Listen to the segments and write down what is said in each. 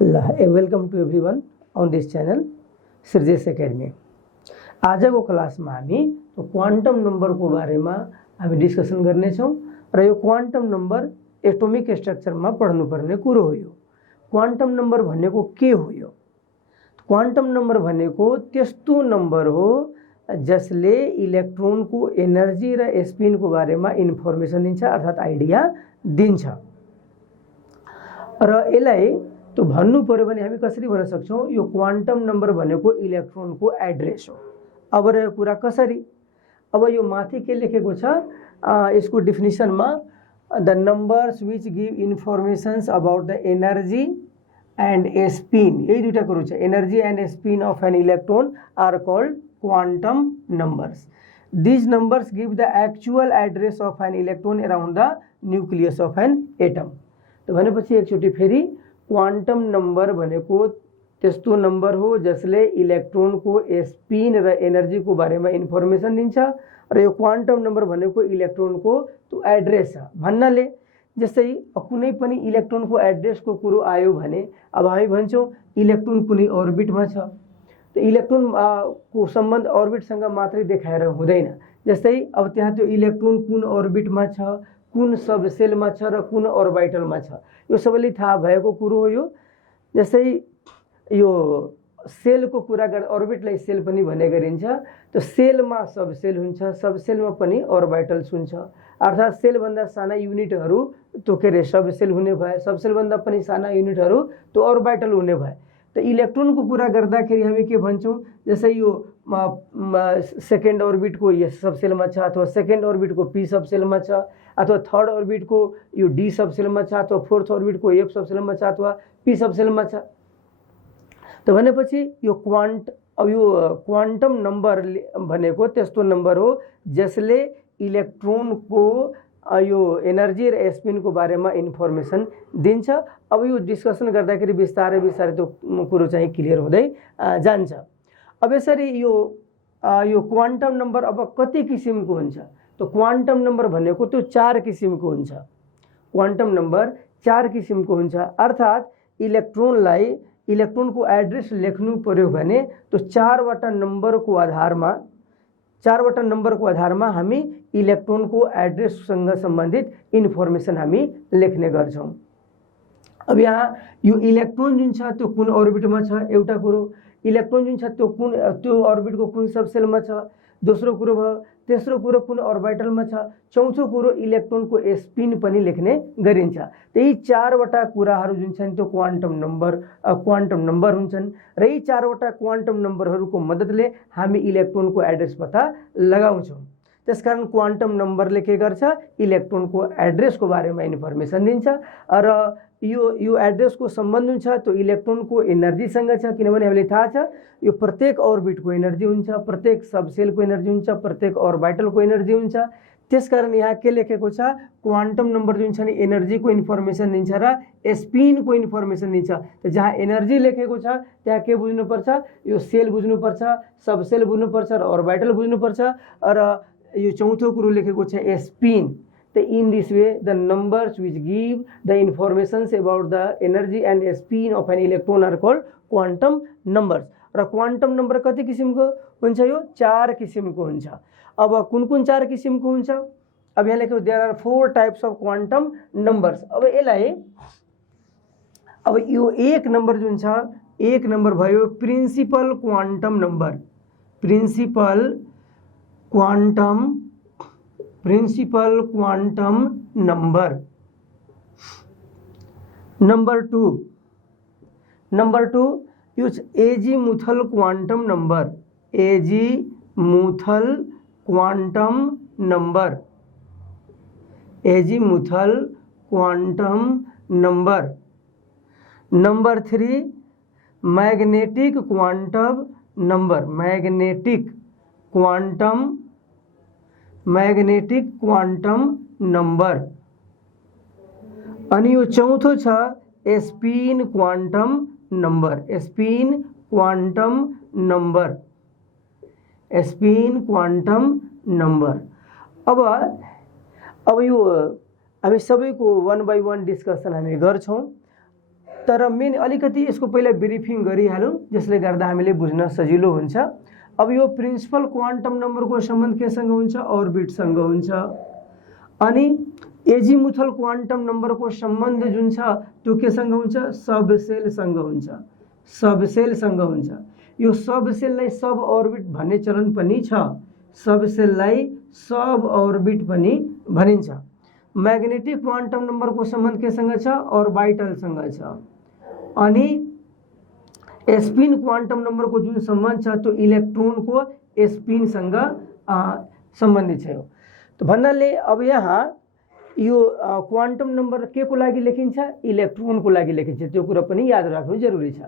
Welcome to everyone on this channel Srijesh academy. आजको क्लासमा हामी क्वान्टम नम्बरको बारेमा हामी डिस्कसन गर्नेछौँ र यो क्वान्टम नम्बर एटोमिक स्ट्रक्चरमा पढ्नुपर्ने कुरो हो। यो क्वान्टम नम्बर भनेको के हो? यो क्वान्टम नम्बर भनेको त्यस्तो नम्बर हो जसले इलेक्ट्रोनको एनर्जी र स्पिनको बारेमा इन्फर्मेसन दिन्छ, अर्थात् आइडिया दिन्छ। र यसलाई तो भन्नु पर्यो भने हामी कसरी भन्न सक्छौं? यो क्वान्टम नम्बर भनेको इलेक्ट्रोनको एड्रेस हो। अब रहेको कुरा कसरी? अब यो माथि के लेखेको छ यसको डिफिनिसनमा, the numbers which give informations about the energy and spin, यही दुईटा कुरो छ। Energy and spin of an electron are called quantum numbers. These numbers give the actual address of an electron around the nucleus of an atom। तो भनेपछि एकचोटि फेरि quantum number भनेको त्यस्तो नम्बर हो जसले इलेक्ट्रोनको स्पिन र एनर्जीको बारेमा इन्फर्मेसन दिन्छ र यो क्वान्टम नम्बर भनेको इलेक्ट्रोनको त्यो एड्रेस छ भन्नाले। जस्तै कुनै पनि इलेक्ट्रोनको एड्रेसको कुरो आयो भने अब हामी भन्छौँ इलेक्ट्रोन कुनै अर्बिटमा छ। तो इलेक्ट्रोन को सम्बन्ध अर्बिटसँग मात्रै देखाएर हुँदैन। जस्तै अब त्यहाँ त्यो इलेक्ट्रोन कुन अर्बिटमा छ, कुन सब सेलमा छ र कुन अर्बिटलमा छ, यो सबैले थाहा भएको कुरो हो। यो जस्तै यो सेलको कुरा गर्दा अर्बिटलाई सेल पनि भन्ने गरिन्छ। त्यो सेलमा सब सेल हुन्छ, सब सेलमा पनि अर्बिटल्स हुन्छ, अर्थात् सेलभन्दा साना युनिटहरू त्यो के अरे सब सेल हुने भए, सब सेलभन्दा पनि साना युनिटहरू त्यो अर्बिटल हुने भए। तो इलेक्ट्रोन को कुरा गर्दाखेरि हामी के भन्छौँ? जस्तै यो सेकेन्ड अर्बिट को एस सब सेलमा छ, अथवा सेकेन्ड अर्बिट को पी सब सेलमा छ, अथवा थर्ड अर्बिट को यो डी सब सेलमा छ, अथवा फोर्थ अर्बिट को एफ सब सेलमा छ, अथवा पी सब सेलमा छ। तो भनेपछि यो क्वान्टम नम्बर भनेको त्यस्तो नम्बर हो जसले इलेक्ट्रोनको यो एनर्जी र स्पिनको बारेमा इन्फर्मेसन दिन्छ। अब यो डिस्कसन गर्दाखेरि बिस्तारै बिस्तारै त्यो कुरो चाहिँ क्लियर हुँदै जान्छ। अब यसरी यो क्वान्टम नम्बर अब कति किसिमको हुन्छ? तो क्वान्टम नम्बर भनेको त्यो 4 किसिमको हुन्छ। क्वान्टम नम्बर 4 किसिमको हुन्छ, अर्थात् इलेक्ट्रोनको एड्रेस लेख्नु पर्यो भने त्यो 4वटा नम्बरको आधारमा हामी इलेक्ट्रोनको एड्रेससँग सम्बन्धित इन्फर्मेसन हामी लेख्ने गर्छौं। अब यहाँ यो इलेक्ट्रोन जुन छ त्यो कुन अर्बिटमा छ एउटा कुरो, इलेक्ट्रोन जुन छ त्यो अर्बिटको कुन सब सेलमा छ दोस्रो कुरो भयो, तेस्रो कुरो कुन अर्बिटलमा छ, चौथो कुरो इलेक्ट्रोनको स्पिन पनि लेख्ने गरिन्छ। त्यही 4वटा कुराहरू जुन छन् त्यो क्वान्टम नम्बर हुन्छन् र यी 4वटा क्वान्टम नम्बरहरूको मद्दतले हामी इलेक्ट्रोनको एड्रेस पत्ता लगाउँछौँ। त्यसकारण क्वान्टम नम्बरले के गर्छ? इलेक्ट्रोनको एड्रेसको बारेमा इन्फर्मेसन दिन्छ र यो एड्रेसको सम्बन्ध हुन्छ त्यो इलेक्ट्रोनको एनर्जीसँग छ, किनभने हामीले थाहा छ यो प्रत्येक अर्बिटको एनर्जी हुन्छ, प्रत्येक सबसेलको एनर्जी हुन्छ, प्रत्येक अर्बिटलको एनर्जी हुन्छ। त्यसकारण यहाँ के लेखेको छ? क्वान्टम नम्बर जुन छ नि एनर्जीको इन्फर्मेसन दिन्छ र स्पिनको इन्फर्मेसन दिन्छ। त जहाँ एनर्जी लेखेको छ त्यहाँ के बुझ्नुपर्छ? यो सेल बुझ्नुपर्छ, सबसेल बुझ्नुपर्छ र अर्बिटल बुझ्नुपर्छ। र यो चौथो कुरो लेखेको छ स्पिन। तो in this way the numbers which give the informations about the energy and spin of an electron are called quantum numbers। र क्वान्टम नम्बर कति किसिमको हुन्छ? यो 4 किसिमको हुन्छ। अब कुन 4 किसिमको हुन्छ? अब यहाँ लेखेको there are 4 types of quantum numbers. अब यसलाई अब यो एक नम्बर जुन छ, एक नम्बर भयो principal quantum number, principal quantum number. Number 2 यो azimuthal quantum number, azimuthal quantum number, azimuthal quantum number. Number 3 magnetic quantum number, magnetic quantum number. अनि यो चौथो छ spin quantum number, spin quantum number, spin quantum number. अब यो हामी सबैको 1 by 1 discussion हामी गर्छौं। तर मेन अलिकति यसको पहिला ब्रिफिङ गरिहालौँ जसले गर्दा हामीले बुझ्न सजिलो हुन्छ। अब यो प्रिन्सिपल क्वान्टम नम्बरको सम्बन्ध केसँग हुन्छ? अर्बिटसँग हुन्छ। अनि एजिमुथल क्वान्टम नम्बरको सम्बन्ध जुन छ त्यो केसँग हुन्छ? सबसेलसँग हुन्छ। सबसेलसँग हुन्छ। यो सबसेललाई सब अर्बिट भन्ने चलन पनि छ। सबसेललाई सब अर्बिट पनि भनिन्छ। म्याग्नेटिक क्वान्टम नम्बरको सम्बन्ध केसँग छ? अर्बिटलसँग छ। अनि स्पिन क्वान्टम नम्बरको जुन सम्बन्ध छ त्यो इलेक्ट्रोनको स्पिनसँग सम्बन्धित छ। तो भन्नाले अब यहाँ यो क्वान्टम नम्बर के को लागि लेखिन्छ? इलेक्ट्रोनको लागि लेखिन्छ। त्यो कुरा पनि याद राख्नु जरुरी छ।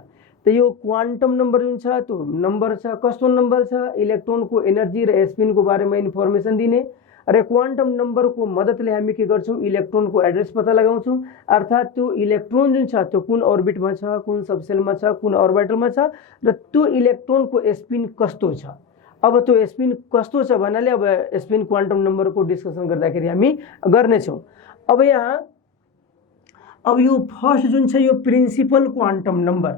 तो यो क्वान्टम नम्बर जुन छ त्यो नम्बर छ, कस्तो नम्बर छ? इलेक्ट्रोनको एनर्जी र स्पिनको बारेमा इन्फर्मेसन दिने र क्वान्टम नम्बरको मद्दतले हामी के गर्छौँ? इलेक्ट्रोनको एड्रेस पत्ता लगाउँछौँ। अर्थात् त्यो इलेक्ट्रोन जुन छ त्यो कुन अर्बिटमा छ, कुन सबसेलमा छ, कुन अर्बिटलमा छ र त्यो इलेक्ट्रोनको स्पिन कस्तो छ। अब त्यो स्पिन कस्तो छ भन्नाले अब स्पिन क्वान्टम नम्बरको डिस्कसन गर्दाखेरि हामी गर्नेछौँ। अब यहाँ अब यो फर्स्ट जुन छ यो principal quantum number,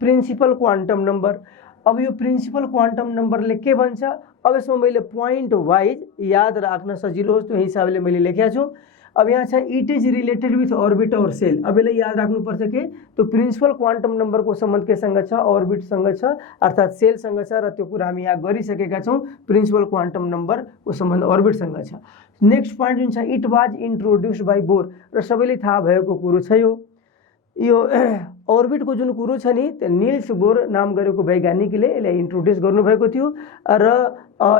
principal quantum number. अब यो प्रिन्सिपल क्वान्टम नम्बरले के भन्छ? अब यसमा मैले पोइन्ट वाइज याद राख्न सजिलो होस् त्यो हिसाबले मैले लेखेको छु। अब यहाँ छ it is related with orbit और सेल। अब यसलाई याद राख्नुपर्छ के त्यो प्रिन्सिपल क्वान्टम नम्बरको सम्बन्ध केसँग छ? अर्बिटसँग छ अर्थात् सेलसँग छ र त्यो कुरा हामी यहाँ गरिसकेका छौँ। प्रिन्सिपल क्वान्टम नम्बरको सम्बन्ध अर्बिटसँग छ। नेक्स्ट पोइन्ट जुन छ it was introduced by bore र सबैले थाहा भएको कुरो छ यो अर्बिटको जुन कुरो छ नि त्यो निल्स बोर नाम गरेको वैज्ञानिकले यसलाई इन्ट्रोड्युस गर्नुभएको थियो र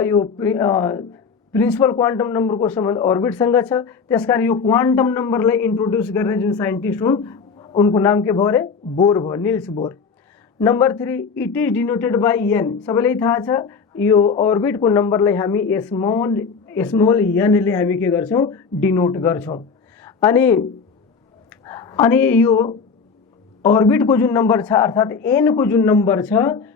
यो प्रिन्सिपल क्वान्टम नम्बरको सम्बन्ध अर्बिटसँग छ। त्यसकारण यो क्वान्टम नम्बरलाई इन्ट्रोड्युस गर्ने जुन साइन्टिस्ट हुन् उनको नाम के भयो अरे? बोर भयो, Niels Bohr. Number 3 it is denoted by n. सबैलाई थाहा छ यो अर्बिटको नम्बरलाई हामी स्मल एनले हामी के गर्छौँ? डिनोट गर्छौँ। अनि यो अर्बिटको जुन नम्बर छ अर्थात् एनको जुन नम्बर छ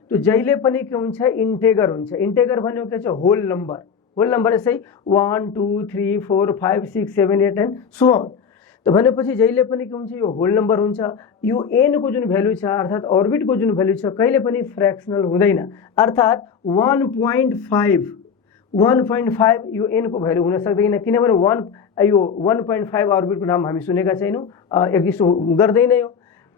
त्यो जहिले पनि के हुन्छ? इन्टेगर हुन्छ। इन्टेगर भनेको के छ? Whole number. होल नम्बर यसै 1 2 3 4 5 6 7 8 एन्ड सो अन। तो भनेपछि जहिले पनि के हुन्छ? यो होल नम्बर हुन्छ। यो एनको जुन भ्यालु छ अर्थात् अर्बिटको जुन भ्यालु छ कहिले पनि फ्र्याक्सनल हुँदैन। अर्थात् 1.5 यो एनको भ्यालु हुन सक्दैन किनभने 1.5 अर्बिटको नाम हामी सुनेका छैनौँ, एक्जिस्ट गर्दैन यो।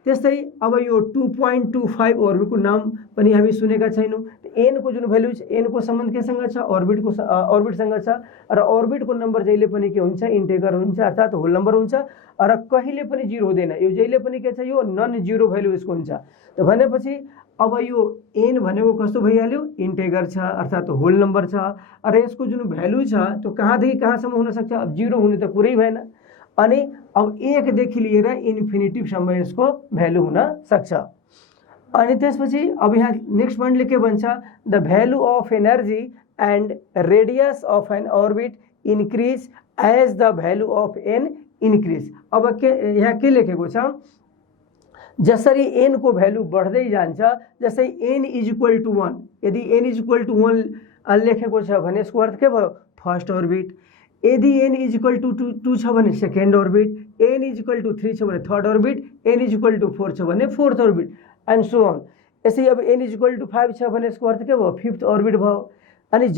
त्यस्तै अब यो 2.25 अर्बिटको नाम पनि हामी सुनेका छैनौँ। एनको जुन भ्यालु छ एनको सम्बन्ध केसँग छ? अर्बिटसँग छ र अर्बिटको नम्बर जहिले पनि के हुन्छ? इन्टेगर हुन्छ अर्थात् होल नम्बर हुन्छ र कहिले पनि जिरो हुँदैन। यो जहिले पनि के छ? यो नन जिरो भ्यालु यसको हुन्छ। त भनेपछि अब यो एन भनेको कस्तो भइहाल्यो? इन्टेगर छ अर्थात् होल नम्बर छ र यसको जुन भ्यालु छ त्यो कहाँदेखि कहाँसम्म हुन सक्छ? अब जिरो हुने त कुरै भएन। अनि अब 1 देखि लिएर इन्फिनिटिभसम्म यसको भ्यालु हुन सक्छ। अनि त्यसपछि अब यहाँ नेक्स्ट पोइन्टले के भन्छ? The value of energy and radius of an orbit increase as the value of n increase. अब यहाँ के लेखेको छ? जसरी एन को भ्यालु बढ्दै जान्छ, जस्तै n = 1, यदि n = 1 लेखेको छ भने यसको अर्थ के भयो? First orbit. यदि n = 2 छ भने सेकेन्ड अर्बिट, n = 3 छ भने थर्ड अर्बिट, n = 4 छ भने fourth orbit and so on. यसै अब n = 5 छ भने यसको अर्थ के भयो? फिफ्थ अर्बिट भयो। अनि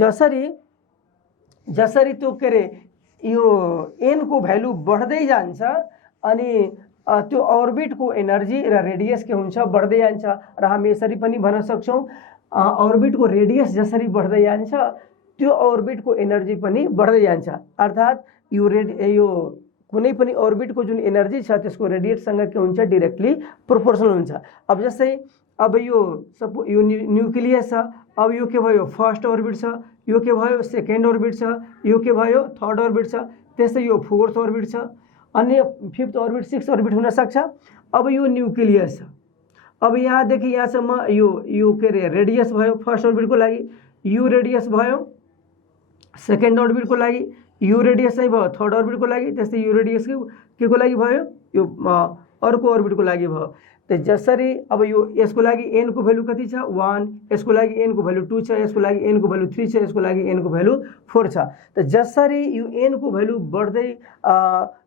जसरी त्यो के अरे यो n को भ्यालु बढ्दै जान्छ अनि त्यो अर्बिटको एनर्जी र रेडियस के हुन्छ? बढ्दै जान्छ र हामी यसरी पनि भन्न सक्छौँ अर्बिटको रेडियस जसरी बढ्दै जान्छ त्यो अर्बिटको एनर्जी पनि बढ्दै जान्छ। अर्थात् यो कुनै पनि अर्बिटको जुन एनर्जी छ त्यसको रेडियससँग के हुन्छ? डाइरेक्टली प्रोपोर्सनल हुन्छ। अब जस्तै अब यो न्युक्लियस छ, अब यो के भयो? फर्स्ट अर्बिट छ, यो के भयो? सेकेन्ड अर्बिट छ, यो के भयो? थर्ड अर्बिट छ, त्यस्तै यो फोर्थ अर्बिट छ, अनि फिफ्थ अर्बिट, सिक्स्थ अर्बिट हुन सक्छ। अब यो न्युक्लियस छ, अब यहाँदेखि यहाँसम्म यो के अरे रेडियस भयो फर्स्ट अर्बिटको लागि, यो रेडियस भयो सेकेन्ड अर्बिटको लागि, यो रेडियस चाहिँ भयो थर्ड अर्बिटको लागि, त्यस्तै यो रेडियस के को लागि भयो? यो अर्को अर्बिटको लागि भयो। त जसरी अब यो यसको लागि n को भ्यालु कति छ 1, यसको लागि n को भ्यालु 2 छ, यसको लागि n को भ्यालु 3 छ, यसको लागि n को भ्यालु 4 छ। त जसरी यो n को भ्यालु बढ्दै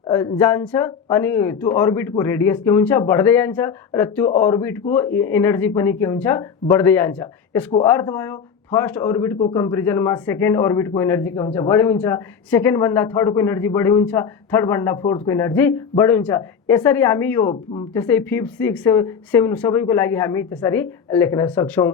जान्छ अनि त्यो अर्बिटको रेडियस के हुन्छ बढ्दै जान्छ र त्यो अर्बिटको एनर्जी पनि के हुन्छ बढ्दै जान्छ। यसको अर्थ भयो फर्स्ट अर्बिटको कम्पेरिजनमा सेकेन्ड अर्बिटको एनर्जी के हुन्छ बढी हुन्छ, सेकेन्ड भन्दा थर्डको एनर्जी बढी हुन्छ, थर्ड भन्दा फोर्थको एनर्जी बढी हुन्छ। यसरी हामी यो त्यसै 5, 6, 7 सबैको लागि हामी त्यसरी लेख्न सक्छौं।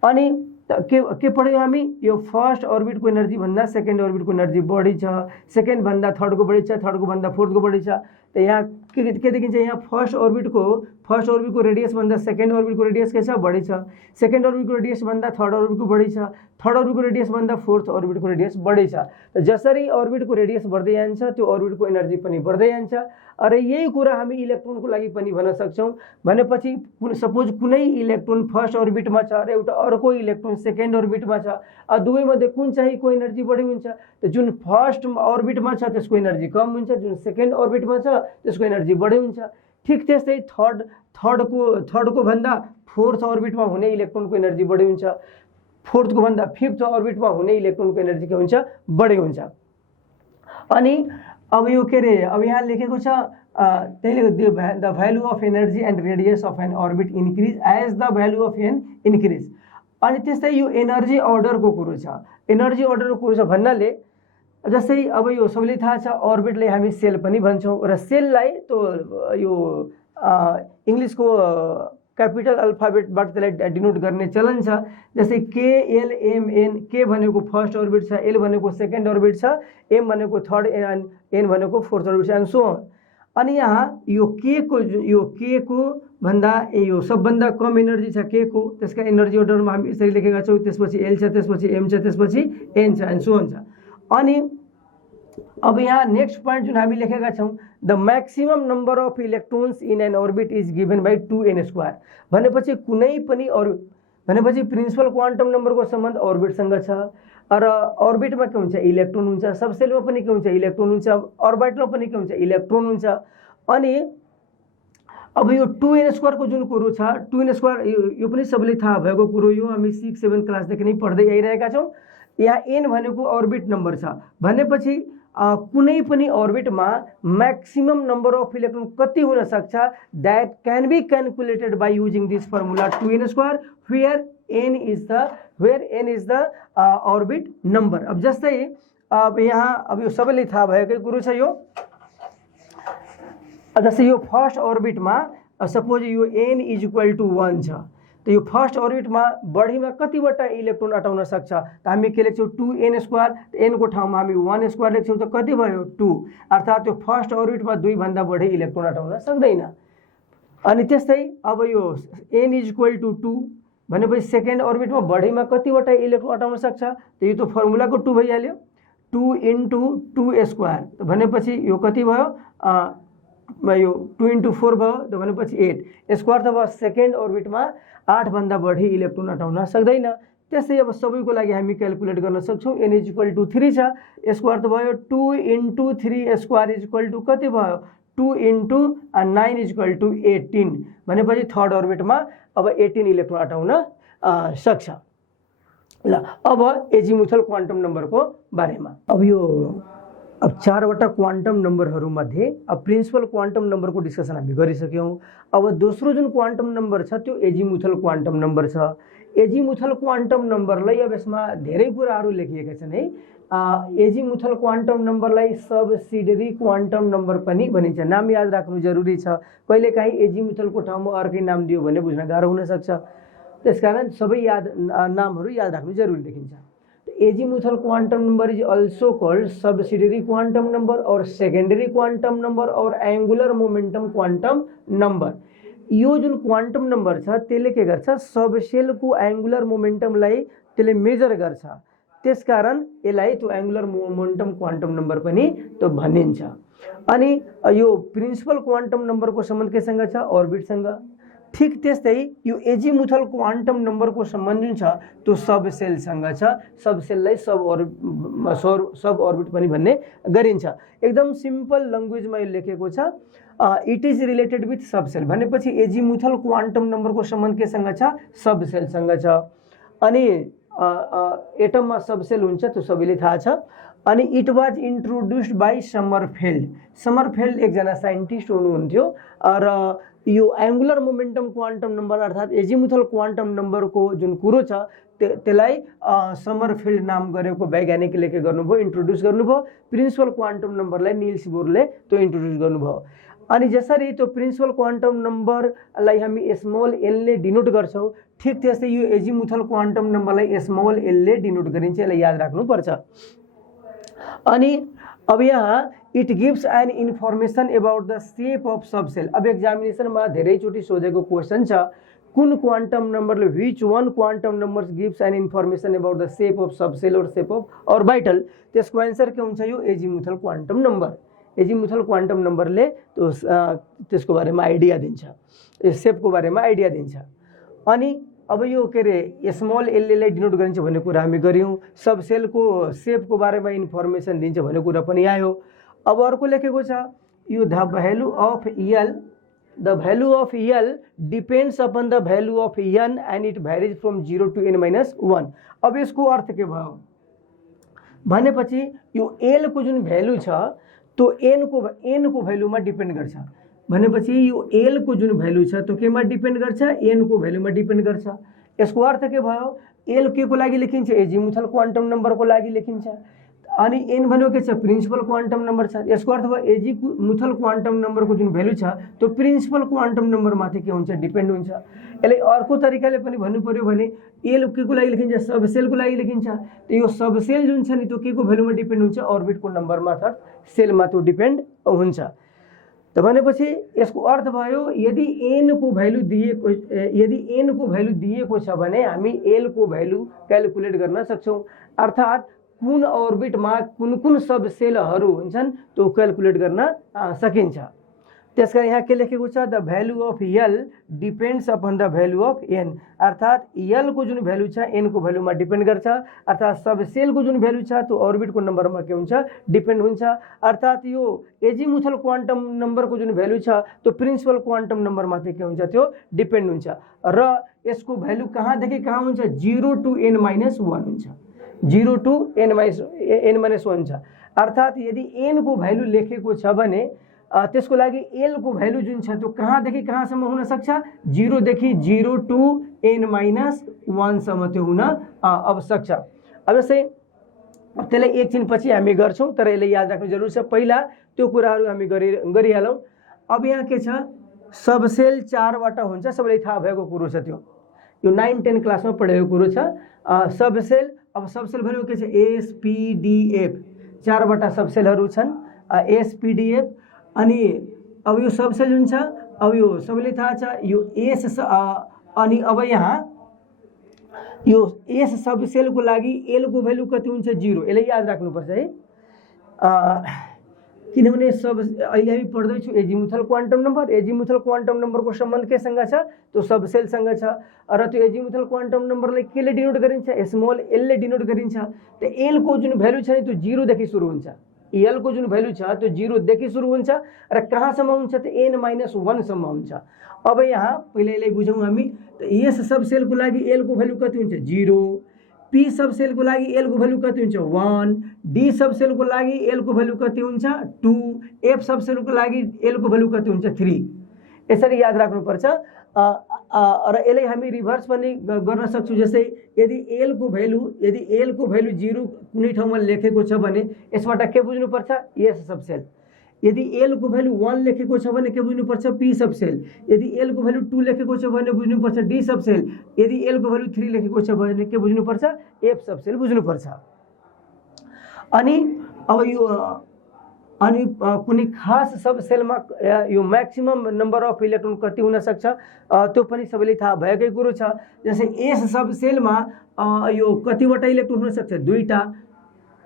अनि के पढ्यौं हामी यो फर्स्ट अर्बिटको एनर्जी भन्दा सेकेन्ड अर्बिटको एनर्जी बढी छ, सेकेन्ड भन्दा थर्डको बढी छ, थर्डको भन्दा फोर्थको बढी छ। त यहाँ के देखिन्छ यहाँ फर्स्ट अर्बिटको रेडियस भन्दा सेकेन्ड अर्बिटको रेडियस के छ बढी छ, सेकेन्ड अर्बिटको रेडियस भन्दा थर्ड अर्बिटको बढी छ, थर्ड अर्बिटको रेडियस भन्दा फोर्थ अर्बिटको रेडियस बढी छ। त जसरी अर्बिटको रेडियस बढ्दै जान्छ त्यो अर्बिटको एनर्जी पनि बढ्दै जान्छ। र यही कुरा हामी इलेक्ट्रोनको लागि पनि भन्न सक्छौं। भनेपछि सपोज कुनै इलेक्ट्रोन फर्स्ट अर्बिटमा छ र एउटा अर्को इलेक्ट्रोन सेकेन्ड अर्बिटमा छ, दुवै मध्ये कुन चाहिँ को एनर्जी बढी हुन्छ? त जुन फर्स्ट अर्बिटमा छ त्यसको एनर्जी कम हुन्छ, जुन सेकेन्ड अर्बिटमा छ त्यसको एनर्जी बढी हुन्छ। ठीक त्यस्तै थर्डको भन्दा फोर्थ अर्बिटमा हुने इलेक्ट्रोनको एनर्जी बढी हुन्छ, फोर्थको भन्दा फिफ्थ अर्बिटमा हुने इलेक्ट्रोनको एनर्जी के हुन्छ बढी हुन्छ। अनि अब यो के रे अब यहाँ लेखेको छ the value of energy and radius of an orbit increase as the value of n increase. अनि त्यस्तै यो एनर्जी अर्डरको कुरो छ। एनर्जी अर्डरको कुरो छ भन्नाले जस्तै अब यो सबैले थाहा छ अर्बिटलाई हामी सेल पनि भन्छौं र सेललाई त यो इंग्लिशको क्यापिटल अल्फाबेटबाट त्यसलाई डिनोट गर्ने चलन छ। जस्तै KLMN, के भनेको फर्स्ट अर्बिट छ, L भनेको सेकेन्ड अर्बिट छ, M भनेको थर्ड, N भनेको फोर्थ अर्बिट छ एन्ड सो अन। अनि यहाँ यो K को भन्दा यो सबभन्दा कम एनर्जी छ K को, त्यसका एनर्जी अर्डरमा हामी यसरी लेखेका छौं, त्यसपछि L छ, त्यसपछि M छ, त्यसपछि N छ एन्ड सो अन छ। अनि अब यहाँ नेक्स्ट पॉइंट जुन हामी लेखेका छौं the maximum number of electrons in an orbit is given by 2n²। भनेपछि कुनै पनि भनेपछि प्रिन्सिपल क्वान्टम नम्बरको सम्बन्ध अर्बिटसँग छ र अर्बिटमा के हुन्छ इलेक्ट्रोन हुन्छ, सबसेलमा पनि के हुन्छ इलेक्ट्रोन हुन्छ, अर्बिटमा पनि के हुन्छ इलेक्ट्रोन हुन्छ। अनि अब यो 2n² को जुन कुरो छ 2n² यो पनि सबैले थाहा भएको कुरो, यो हामी 6, 7 क्लासदेखि नै पढ्दै आइरहेका छौं। यहाँ n भनेको अर्बिट नम्बर छ भनेपछि कुनै पनि अर्बिटमा मैक्सिमम नंबर अफ इलेक्ट्रोन कति हुन सक्छ that can be calculated by using this formula 2n² where n is the orbit number. अब जस्तै अब यहाँ अब यो सबैले थाहा भएकै कुरो छ यो, जस्तै यो फर्स्ट अर्बिटमा सपोज यो n = 1 छ, तो यो फर्स्ट अर्बिटमा बढीमा कतिवटा इलेक्ट्रोन अटाउन सक्छ त हामी के लेख्छौं 2n², n को ठाउँमा हामी 1² लेख्छौं त कति भयो 2, अर्थात यो फर्स्ट अर्बिटमा 2 भन्दा बढी इलेक्ट्रोन अटाउन सक्दैन। अनि त्यस्तै अब यो n = 2 भनेपछि सेकेन्ड अर्बिटमा बढीमा कतिवटा इलेक्ट्रोन अटाउन सक्छ त यो त फर्मुलाको 2 भइहाल्यो, 2 × 2² भनेपछि यो कति भयो यो 2 × 4 भयो त भनेपछि 8। यसको अर्थ भयो सेकेन्ड अर्बिटमा 8 भन्दा बढी इलेक्ट्रोन अटाउन सक्दैन। त्यसै अब सबैको लागि हामी क्याल्कुलेट गर्न सक्छौं n = 3 छ, यसको अर्थ भयो 2 × 3² कति भयो 2 × 9 = 18 भनेपछि थर्ड अर्बिटमा अब 18 इलेक्ट्रोन अटाउन सक्छ। ल अब एजिमुथल क्वान्टम नम्बरको बारेमा अब 4वटा क्वान्टम नम्बरहरू मध्ये अब प्रिन्सिपल क्वान्टम नम्बरको डिस्कसन हामी गरिसक्यौं। अब दोस्रो जुन क्वान्टम नम्बर छ त्यो एजिमुथल क्वान्टम नम्बर छ। एजिमुथल क्वान्टम नम्बरलाई अब यसमा धेरै कुराहरू लेखिएका छन् है। एजिमुथल क्वान्टम नम्बरलाई सबसिडियरी क्वान्टम नम्बर पनि भनिन्छ, नाम याद राख्नु जरुरी छ। कहिलेकाहीँ एजिमुथलको ठाउँमा अर्कै नाम दियो भने बुझ्न गाह्रो हुन सक्छ, त्यसकारण सबै नामहरू याद राख्नु जरुरी देखिन्छ। Azimuthal quantum number is also called subsidiary quantum number or secondary quantum number or angular momentum quantum number। यो जुन क्वांटम नंबर छ त्यसले के गर्छ सबसेलको एंगुलर मोमेन्टमलाई त्यसले मेजर गर्छ, त्यसकारण यसलाई त्यो एंगुलर मोमेन्टम क्वांटम नंबर पनि त्यो भनिन्छ। अनि यो प्रिन्सिपल क्वांटम नंबरको सम्बन्ध केसँग छ अर्बिटसँग। ठिक त्यस्तै यो एजिमुथल क्वान्टम नम्बरको सम्बन्ध जुन छ त्यो सब सेलसँग छ। सब सेललाई सब अर्बिट पनि भन्ने गरिन्छ। एकदम सिम्पल ल्याङ्ग्वेजमा यो लेखेको छ। It is related with subshell भनेपछि एजिमुथल क्वान्टम नम्बरको सम्बन्ध केसँग छ? सब सेलसँग छ। अनि एटममा सब सेल हुन्छ त्यो सबैले थाहा छ। अनि इट वाज इन्ट्रोड्युस्ड बाई समरफेल्ड। समरफेल्ड एकजना साइन्टिस्ट हुनुहुन्थ्यो र यो एङ्गुलर मोमेन्टम क्वान्टम नम्बर अर्थात् एजिमुथल क्वान्टम नम्बरको जुन कुरो छ त्यसलाई समरफेल्ड नाम गरेको वैज्ञानिकले के गर्नुभयो? इन्ट्रोड्युस गर्नुभयो। प्रिन्सिपल क्वान्टम नम्बरलाई निल्स बोरले त्यो इन्ट्रोड्युस गर्नुभयो। अनि जसरी त्यो प्रिन्सिपल क्वान्टम नम्बरलाई हामी स्मल एलले डिनोट गर्छौँ, ठिक त्यस्तै यो एजिमुथल क्वान्टम नम्बरलाई स्मल एलले डिनोट गरिन्छ। यसलाई याद राख्नुपर्छ। अनि अब यहाँ it gives an information about the shape of sub shell. अब एक्जामिनेसनमा धेरैचोटि सोधेको क्वेसन छ, कुन क्वान्टम नम्बरले which one quantum numbers gives an information about the shape of sub shell और सेप अफ अर्बिटल। त्यसको एन्सर के हुन्छ? यो azimuthal quantum number. Azimuthal quantum नम्बरले त्यसको बारेमा आइडिया दिन्छ, सेपको बारेमा आइडिया दिन्छ। अनि अब यो के अरे स्मल एलले डिनोट गरिन्छ भन्ने कुरा हामी गऱ्यौँ। सब सेलको सेपको बारेमा इन्फर्मेसन दिन्छ भन्ने कुरा पनि आयो। अब अर्को लेखेको छ यो the value of l, the value of l depends upon the value of n and it varies from 0 to n-1। अब यसको अर्थ के भयो भनेपछि यो एलको जुन भ्यालु छ त्यो एनको भ्यालुमा डिपेन्ड गर्छ। भनेपछि यो एलको जुन भ्यालु छ त्यो केमा डिपेन्ड गर्छ? एनको भ्यालुमा डिपेन्ड गर्छ। यसको अर्थ के भयो? एल के को लागि लेखिन्छ? एजिमुथल क्वान्टम नम्बरको लागि लेखिन्छ। अनि एन भनेको के छ? प्रिन्सिपल क्वान्टम नम्बर छ। यसको अर्थ भयो एजिमुथल क्वान्टम नम्बरको जुन भ्यालु छ त्यो प्रिन्सिपल क्वान्टम नम्बरमाथि के हुन्छ? डिपेन्ड हुन्छ। यसलाई अर्को तरिकाले पनि भन्नु पर्यो भने एल के को लागि लेखिन्छ? सब सेलको लागि लेखिन्छ। त यो सब सेल जुन छ नि त्यो के को भ्यालुमा डिपेन्ड हुन्छ? अर्बिटको नम्बरमा अर्थात् सेलमा त्यो डिपेन्ड हुन्छ। त भनेपछि यसको अर्थ भयो यदि एनको भ्यालु दिएको छ भने हामी एलको भ्यालु क्याल्कुलेट गर्न सक्छौँ। अर्थात् कुन अर्बिटमा कुन सब सेलहरू हुन्छन् त्यो क्याल्कुलेट गर्न सकिन्छ। त्यसका यहाँ के लेखेको छ? The value of l depends upon the value of n. अर्थात् एलको जुन भ्यालु छ एनको भ्यालुमा डिपेन्ड गर्छ। अर्थात् सब सेलको जुन भ्यालु छ त्यो अर्बिटको नम्बरमा के हुन्छ? डिपेन्ड हुन्छ। अर्थात् यो एजिमुथल क्वान्टम नम्बरको जुन भ्यालु छ त्यो प्रिन्सिपल क्वान्टम नम्बरमाथि के हुन्छ? त्यो डिपेन्ड हुन्छ। र यसको भ्यालु कहाँदेखि कहाँ हुन्छ? 0 to n-1 हुन्छ। 0 to n-1 हुन्छ। अर्थात् यदि एनको भ्यालु लेखेको छ भने त्यसको लागि एलको भ्यालु जुन छ त्यो कहाँदेखि कहाँसम्म हुन सक्छ? 0 देखि 0 to n-1 सम्म त्यो हुन आवश्यक छ। अब यसै त्यसलाई एकछिनपछि हामी गर्छौँ, तर यसलाई याद राख्नु जरुरी छ। पहिला त्यो कुराहरू हामी गरिहालौँ। अब यहाँ के छ? सब सेल 4वटा हुन्छ, सबैलाई थाहा भएको कुरो छ। त्यो यो 9-10 क्लासमा पढेको कुरो छ। सब सेल, अब सब सेल भनेको के छ? एसपीडीएफ। 4वटा सब सेलहरू छन् एसपीडीएफ। अनि अब यो सब सेल जुन छ अब यो सबैले थाहा छ यो एस। अनि अब यहाँ यो एस सब सेलको लागि एलको भ्यालु कति हुन्छ? 0। यसलाई याद राख्नुपर्छ है। किनभने सब अहिले हामी पढ्दैछौँ azimuthal quantum number. Azimuthal quantum नम्बरको सम्बन्ध केसँग छ? त्यो सब सेलसँग छ। र त्यो एजिमुथल क्वान्टम नम्बरलाई केले डिनोट गरिन्छ? स्मल एलले डिनोट गरिन्छ। त एलको जुन भ्यालु छ नि त्यो 0 देखि सुरु हुन्छ। एलको जुन भ्यालु छ त्यो 0 देखि सुरु हुन्छ र कहाँसम्म हुन्छ? त n-1 सम्म हुन्छ। अब यहाँ पहिला यसलाई बुझौँ हामी। त एस सब सेलको लागि एलको भ्यालु कति हुन्छ? 0। पी सब सेलको लागि एलको भ्यालु कति हुन्छ? 1। डी सब सेलको लागि एलको भ्यालु कति हुन्छ? 2। एफ सब सेलको लागि एलको भ्यालु कति हुन्छ? 3। यसरी याद राख्नुपर्छ। र यसलाई हामी रिभर्स पनि गर्न सक्छौँ। जस्तै यदि एलको भ्यालु 0 कुनै ठाउँमा लेखेको छ भने यसबाट के बुझ्नुपर्छ? एस सब सेल। यदि एलको भ्यालु 1 लेखेको छ भने के बुझ्नुपर्छ? पी सब सेल। यदि एलको भ्यालु 2 लेखेको छ भने बुझ्नुपर्छ डी सब सेल। यदि एलको भ्यालु 3 लेखेको छ भने के बुझ्नुपर्छ? एफ सब सेल बुझ्नुपर्छ। अनि अब यो कुनै खास सब सेलमा यो म्याक्सिमम नम्बर अफ इलेक्ट्रोन कति हुन सक्छ त्यो पनि सबैले थाहा भएकै कुरो छ। जस्तै एस सब सेलमा यो कतिवटा इलेक्ट्रोन हुन सक्छ? 2टा।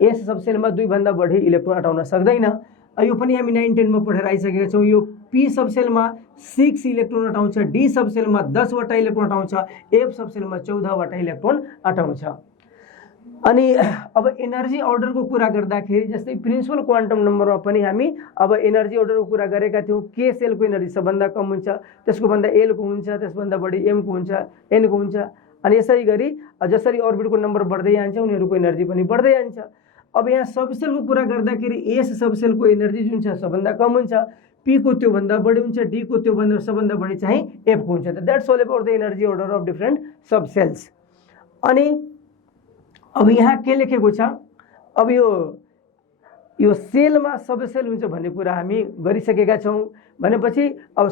एस सब सेलमा 2 भन्दा बढी इलेक्ट्रोन अटाउन सक्दैन। यो पनि हामी 9-10 मा पढेर आइसकेका छौँ। यो पी सबसेलमा 6 इलेक्ट्रोन अटाउँछ, डी सबसेलमा 10 वटा इलेक्ट्रोन अटाउँछ, एफ सबसेलमा 14 वटा इलेक्ट्रोन अटाउँछ। अनि अब एनर्जी अर्डरको कुरा गर्दाखेरि जस्तै प्रिन्सिपल क्वान्टम नम्बरमा पनि हामी अब एनर्जी अर्डरको कुरा गरेका थियौँ। के सेलको एनर्जी सबभन्दा कम हुन्छ, त्यसको भन्दा एलको हुन्छ, त्यसभन्दा बढी एमको हुन्छ, एनको हुन्छ। अनि यसै गरी जसरी अर्बिटको नम्बर बढ्दै जान्छ उनीहरूको एनर्जी पनि बढ्दै जान्छ। अब यहाँ सबसेलको कुरा गर्दाखेरि एस सबसेलको एनर्जी जुन छ सबभन्दा कम हुन्छ, पी को त्योभन्दा बढी हुन्छ, डी को त्योभन्दा सबभन्दा बढी चाहिँ एफ को हुन्छ। That's all about the energy order of different subcells. अनि अब यहाँ के लेखेको छ, अब यो सेलमा सबसेल हुन्छ भन्ने कुरा हामी गरिसकेका छौँ। भनेपछि अब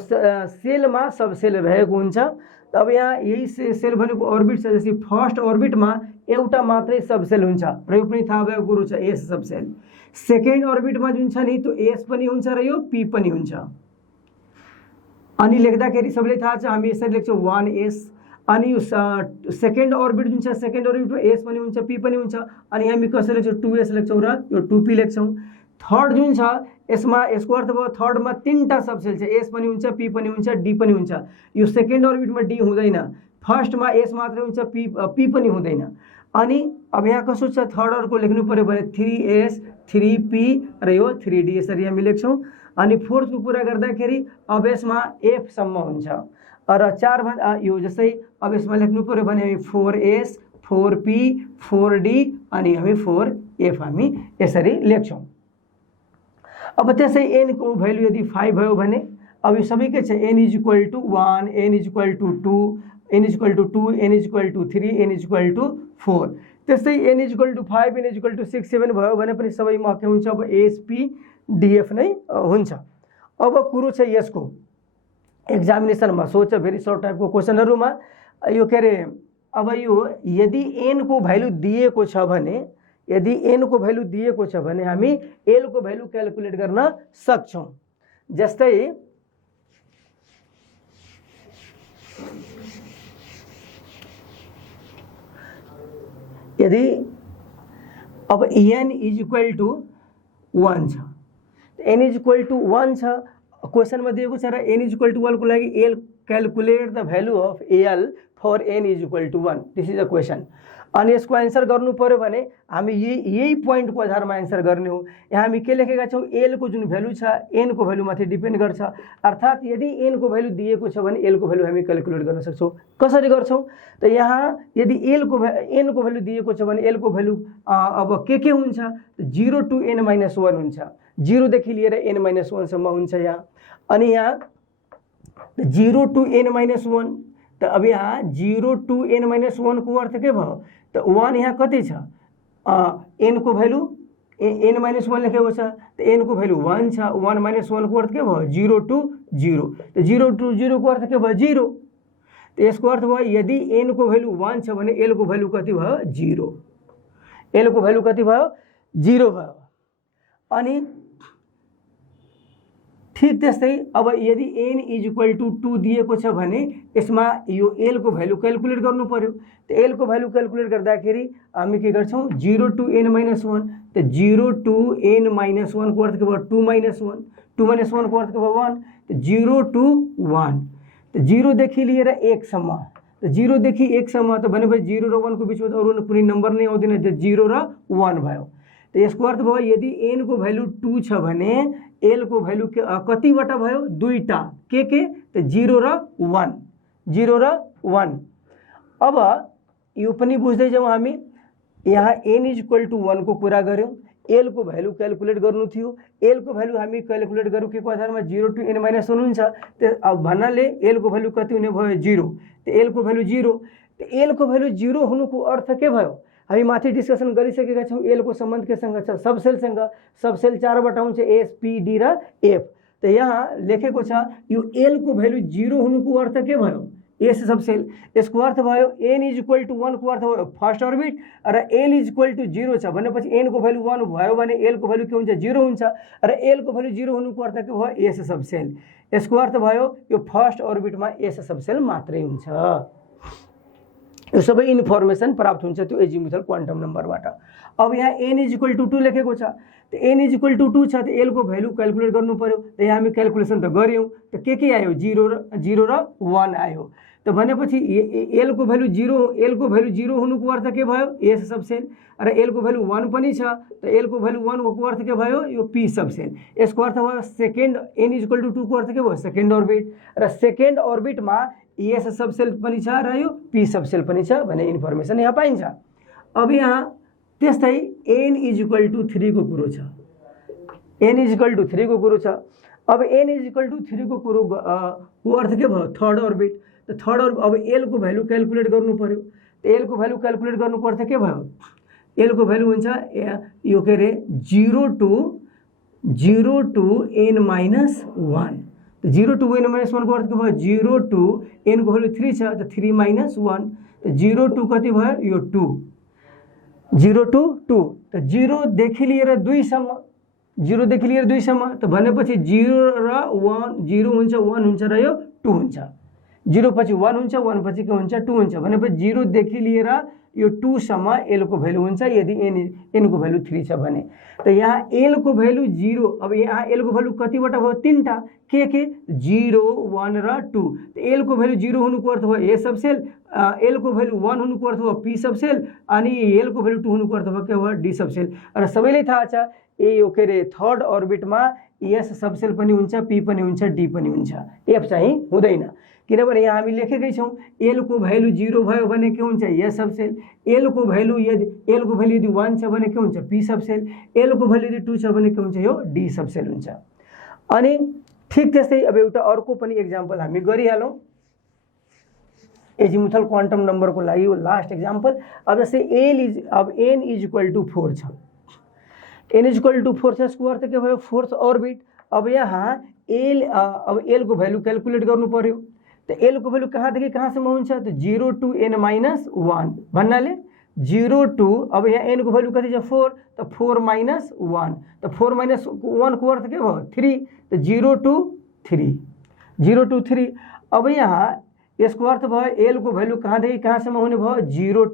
सेलमा सबसेल रहेको हुन्छ। अब यहाँ यही सेल भनेको अर्बिट छ। जस्तै फर्स्ट अर्बिटमा एउटा मात्रै सबसेल हुन्छ र यो पनि थाहा भएको कुरो छ, एस सबसेल। सेकेन्ड अर्बिटमा जुन छ नि त्यो एस पनि हुन्छ र यो पी पनि हुन्छ। अनि लेख्दाखेरि सबैले थाहा छ, हामी यसरी लेख्छौँ 1s। अनि यो सेकेन्ड अर्बिट जुन छ, सेकेन्ड अर्बिटमा एस पनि हुन्छ, पी पनि हुन्छ। अनि हामी कसरी लेख्छौँ, 2s लेख्छौँ र यो 2p लेख्छौँ। थर्ड जुन छ यसमा, यसको अर्थ भयो थर्डमा 3टा सबसेल छ, एस पनि हुन्छ, पी पनि हुन्छ, डी पनि हुन्छ। यो सेकेन्ड अर्बिटमा डी हुँदैन, फर्स्टमा एस मात्रै हुन्छ, पी पनि हुँदैन। अनि अब यहाँ कसो छ, थर्ड अर्को लेख्नु पऱ्यो भने 3s 3p र यो 3d यसरी हामी लेख्छौँ। अनि फोर्थको कुरा गर्दाखेरि अब यसमा एफसम्म हुन्छ र 4 भन्दा यो जस्तै अब यसमा लेख्नु पऱ्यो भने हामी 4s 4p 4d अनि हामी 4f हामी यसरी लेख्छौँ। अब त्यसै n को भ्यालु यदि 5 भयो भने अब यो सबै के छ, n = 1, n = 2, n = 2, n = 3, n = 4। त्यस्तै n = 5, n = 6, 7 भयो भने पनि सबैमा के हुन्छ, अब एसपी डिएफ नै हुन्छ। अब कुरो छ यसको एक्जामिनेसनमा सोध्छ भेरी सर्ट टाइपको क्वेसनहरुमा यो के अरे, अब यो यदि n को भ्यालु दिएको छ भने, यदि n को भ्यालु दिएको छ भने हामी l को भ्यालु क्याल्कुलेट गर्न सक्छौं। जस्तै यदि अब n = 1 छ, n = 1 छ, क्वेसनमा दिएको छ र n = 1 को लागि l calculate the value of al for n = 1, this is a question. अनि यसको आन्सर गर्नु पर्यो भने हामी यही पोइन्टको आधारमा आन्सर गर्ने हो। यहाँ हामी के लेखेका छौं, l को जुन भ्यालु छ n को भ्यालु माथि डिपेन्ड गर्छ। अर्थात यदि n को भ्यालु दिएको छ भने l को भ्यालु हामी क्याल्कुलेट गर्न सक्छौं। कसरी गर्छौं त, यहाँ यदि n को भ्यालु दिएको छ भने l को भ्यालु अब के हुन्छ, 0 to n - 1 हुन्छ, 0 देखि लिएर n - 1 सम्म हुन्छ यहाँ। अनि यहाँ 0 to n - 1 त अब यहाँ 0 to n - 1 को अर्थ के भयो त 1 यहाँ कति छ, n को भ्यालु n - 1 लेखेको छ त n को भ्यालु 1 छ, 1 - 1 को अर्थ के भयो 0 to 0, त 0 to 0 को अर्थ के भयो 0। त यसको अर्थ भयो यदि n को भ्यालु 1 छ भने l को भ्यालु कति भयो 0, l को भ्यालु कति भयो 0 भयो। अनि ठीक त्यस्तै अब यदि n = 2 दिएको छ भने यसमा यो l को भ्यालु क्याल्कुलेट गर्नु पर्यो। त l को भ्यालु क्याल्कुलेट गर्दाखेरि हामी के गर्छौं, 0 to n - 1, त 0 to n - 1 को अर्थ के भयो 2 - 1, 2 - 1 को अर्थ के भयो 1, त 0 to 1, त 0 देखि लिएर 1 सम्म, त 0 देखि 1 सम्म त भनेपछि 0 र 1 को बीचमा त अरु कुनै नम्बर नै आउँदैन, त 0 र 1 भयो। त यसको अर्थ भयो यदि n को भ्यालु 2 छ भने l को भ्यालु कतिवटा भयो, 2टा, के त 0 र 1, 0 र 1। अब यो पनि बुझ्दै जाउँ हामी, यहाँ n = 1 को कुरा गर्यौं, l को भ्यालु क्याल्कुलेट गर्नु थियो, l को भ्यालु हामी क्याल्कुलेट गर्यौं के को आधारमा 0 to n - 1 हुन्छ। त अब भन्नाले l को भ्यालु कति हुने भयो 0, त l को भ्यालु 0, त l को भ्यालु 0 हुनुको अर्थ के भयो, हामी माथि डिस्कसन गरिसकेका छौं l को सम्बन्ध केसँग छ, सबसेलसँग। सबसेल 4 वटा हुन्छ, s p d र f। त यहाँ लेखेको छ यो l को भ्यालु 0 हुनुको अर्थ के भयो, s सबसेल। यसको अर्थ भयो n = 1 को अर्थ भयो फर्स्ट अर्बिट र l = 0 छ भनेपछि n को भ्यालु 1 भयो भने l को भ्यालु के हुन्छ 0 हुन्छ र l को भ्यालु 0 हुनुको अर्थ के भयो s सबसेल। यसको अर्थ भयो यो फर्स्ट अर्बिटमा s सबसेल मात्रै हुन्छ। यो सबै इन्फर्मेसन प्राप्त हुन्छ त्यो एजिमुथल क्वान्टम नम्बरबाट। अब यहाँ n = 2 लेखेको छ, त n इक्वल टू 2 छ त l को भ्यालु क्यालकुलेट गर्नु पर्यो। त यहाँ हामी क्यालकुलेसन त गऱ्यौँ, त के आयो 0 र 1 आयो। त भनेपछि l को भ्यालु 0 हुनुको अर्थ के भयो s सबसेल, र l को भ्यालु 1 पनि छ त l को भ्यालु 1 को अर्थ के भयो यो p सबसेल। यसको अर्थ भयो सेकेन्ड n इक्वल टू 2 को अर्थ के भयो सेकेन्ड अर्बिट, र सेकेन्ड अर्बिटमा s सबसेल पनि छ र यो p सबसेल पनि छ भन्ने इन्फर्मेसन यहाँ पाइन्छ। अब यहाँ त्यस्तै n इक्वल टू 3 को कुरो छ, n इक्वल टू 3 को कुरो छ। अब n इक्वल टू 3 को कुरो को अर्थ के भयो थर्ड अर्बिट। त थर्ड अर्बिट अब l को भ्यालु क्यालकुलेट गर्नु पर्यो। त l को भ्यालु क्यालकुलेट गर्नुको अर्थ के भयो l को भ्यालु हुन्छ यो के रे 0 to n minus 1। त 0 to n minus 1 को अर्थ के भयो 0 to n को भ्यालु 3 छ त 3 minus 1। त 0 to कति भयो यो 2, 0 to 2। त 0 देखि लिएर 2 सम्म, 0 देखि लिएर 2 सम्म, त भनेपछि 0 र 1 0 हुन्छ 1 हुन्छ र यो 2 हुन्छ। 0 पछि 1 हुन्छ, 1 पछि के हुन्छ 2 हुन्छ। भनेपछि 0 देखि लिएर यो 2 सम्म l को भ्यालु हुन्छ यदि n को भ्यालु 3 छ भने। त यहाँ l को भ्यालु 0, अब यहाँ l को भ्यालु कतिवटा भयो 3टा, के 0 1 र 2। त l को भ्यालु 0 हुनुको अर्थ भयो a सबसेल, l को भ्यालु 1 हुनुको अर्थ भयो p सबसेल, अनि l को भ्यालु 2 हुनुको अर्थ भयो के भयो d सबसेल। र सबैलाई थाहा छ यो के रे थर्ड अर्बिटमा s सबसेल पनि हुन्छ, p पनि हुन्छ, d पनि हुन्छ, f चाहिँ हुँदैन। किनभने यहाँ हामी लेखेकै छौँ l को भ्यालु 0 भयो भने के हुन्छ s सबसेल, l को भ्यालु यदि 1 छ भने के हुन्छ p सबसेल, l को भ्यालु यदि 2 छ भने के हुन्छ यो d सबसेल हुन्छ। अनि ठिक त्यस्तै अब एउटा अर्को पनि एक्जाम्पल हामी गरिहालौँ एजिमुथल क्वान्टम नम्बरको लागि यो लास्ट एक्जाम्पल। अब जस्तै n इक्वल टू 4 छ, n इक्वल टू 4 छ, यसको अर्थ के भयो फोर्थ अर्बिट। अब यहाँ l को भ्यालु क्यालकुलेट गर्नु पर्यो। त l को भ्यालु कहाँदेखि कहाँसम्म हुन्छ त 0 to n minus 1 भन्नाले 0 to अब यहाँ n को भ्यालु कति छ 4, त 4 minus 1, त 4 minus 1 को अर्थ के भयो 3, त 0 to 3। अब यहाँ यसको अर्थ भयो l को भ्यालु कहाँदेखि कहाँसम्म हुने भयो 0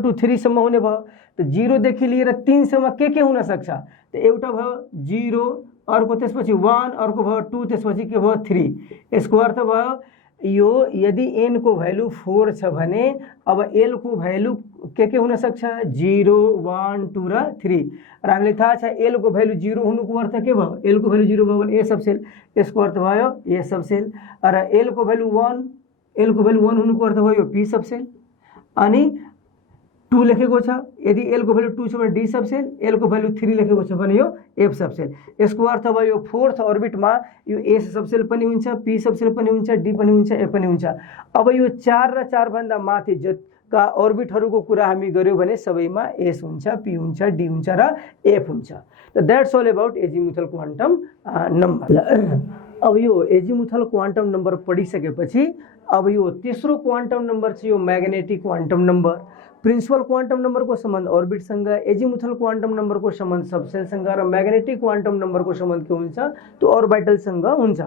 to 3 सम्म हुने भयो। त 0 देखि लिएर 3 सम्म के हुन सक्छ त एउटा भयो 0, अर्को त्यसपछि 1, अर्को भयो 2, त्यसपछि के भयो 3। यसको अर्थ भयो यो यदि n को भ्यालु 4 छ भने अब l को भ्यालु के हुन सक्छ 0 1 2 र 3। र हामीलाई थाहा छ l को भ्यालु 0 हुनुको अर्थ के भयो l को भ्यालु 0 भयो भने a सबसेल, यसको अर्थ भयो a सबसेल। र l को भ्यालु 1 हुनुको अर्थ भयो p सबसेल, अनि 2 लेखेको छ, यदि l को भ्यालु 2 छ भने d सबसेल, l को भ्यालु 3 लेखेको छ भने यो f सबसेल। यसको अर्थ भयो यो फोर्थ अर्बिटमा यो s सबसेल पनि हुन्छ, p सबसेल पनि हुन्छ, d पनि हुन्छ, f पनि हुन्छ। अब यो 4 र 4 भन्दा माथि का अर्बिटहरूको कुरा हामी गर्यौं भने सबैमा s हुन्छ, p हुन्छ, d हुन्छ र f हुन्छ। त that's all about azimuthal quantum number. अब यो एजिमुथल क्वान्टम नम्बर पढिसकेपछि अब यो तेस्रो क्वान्टम नम्बर चाहिँ यो magnetic quantum number. Principal quantum नम्बरको सम्बन्ध अर्बिटसँग, एजिमुथल क्वान्टम नम्बरको सम्बन्ध सबसेलसँग, र मैग्नेटिक क्वान्टम नम्बरको सम्बन्ध के हुन्छ त्यो अर्बिटलसँग हुन्छ।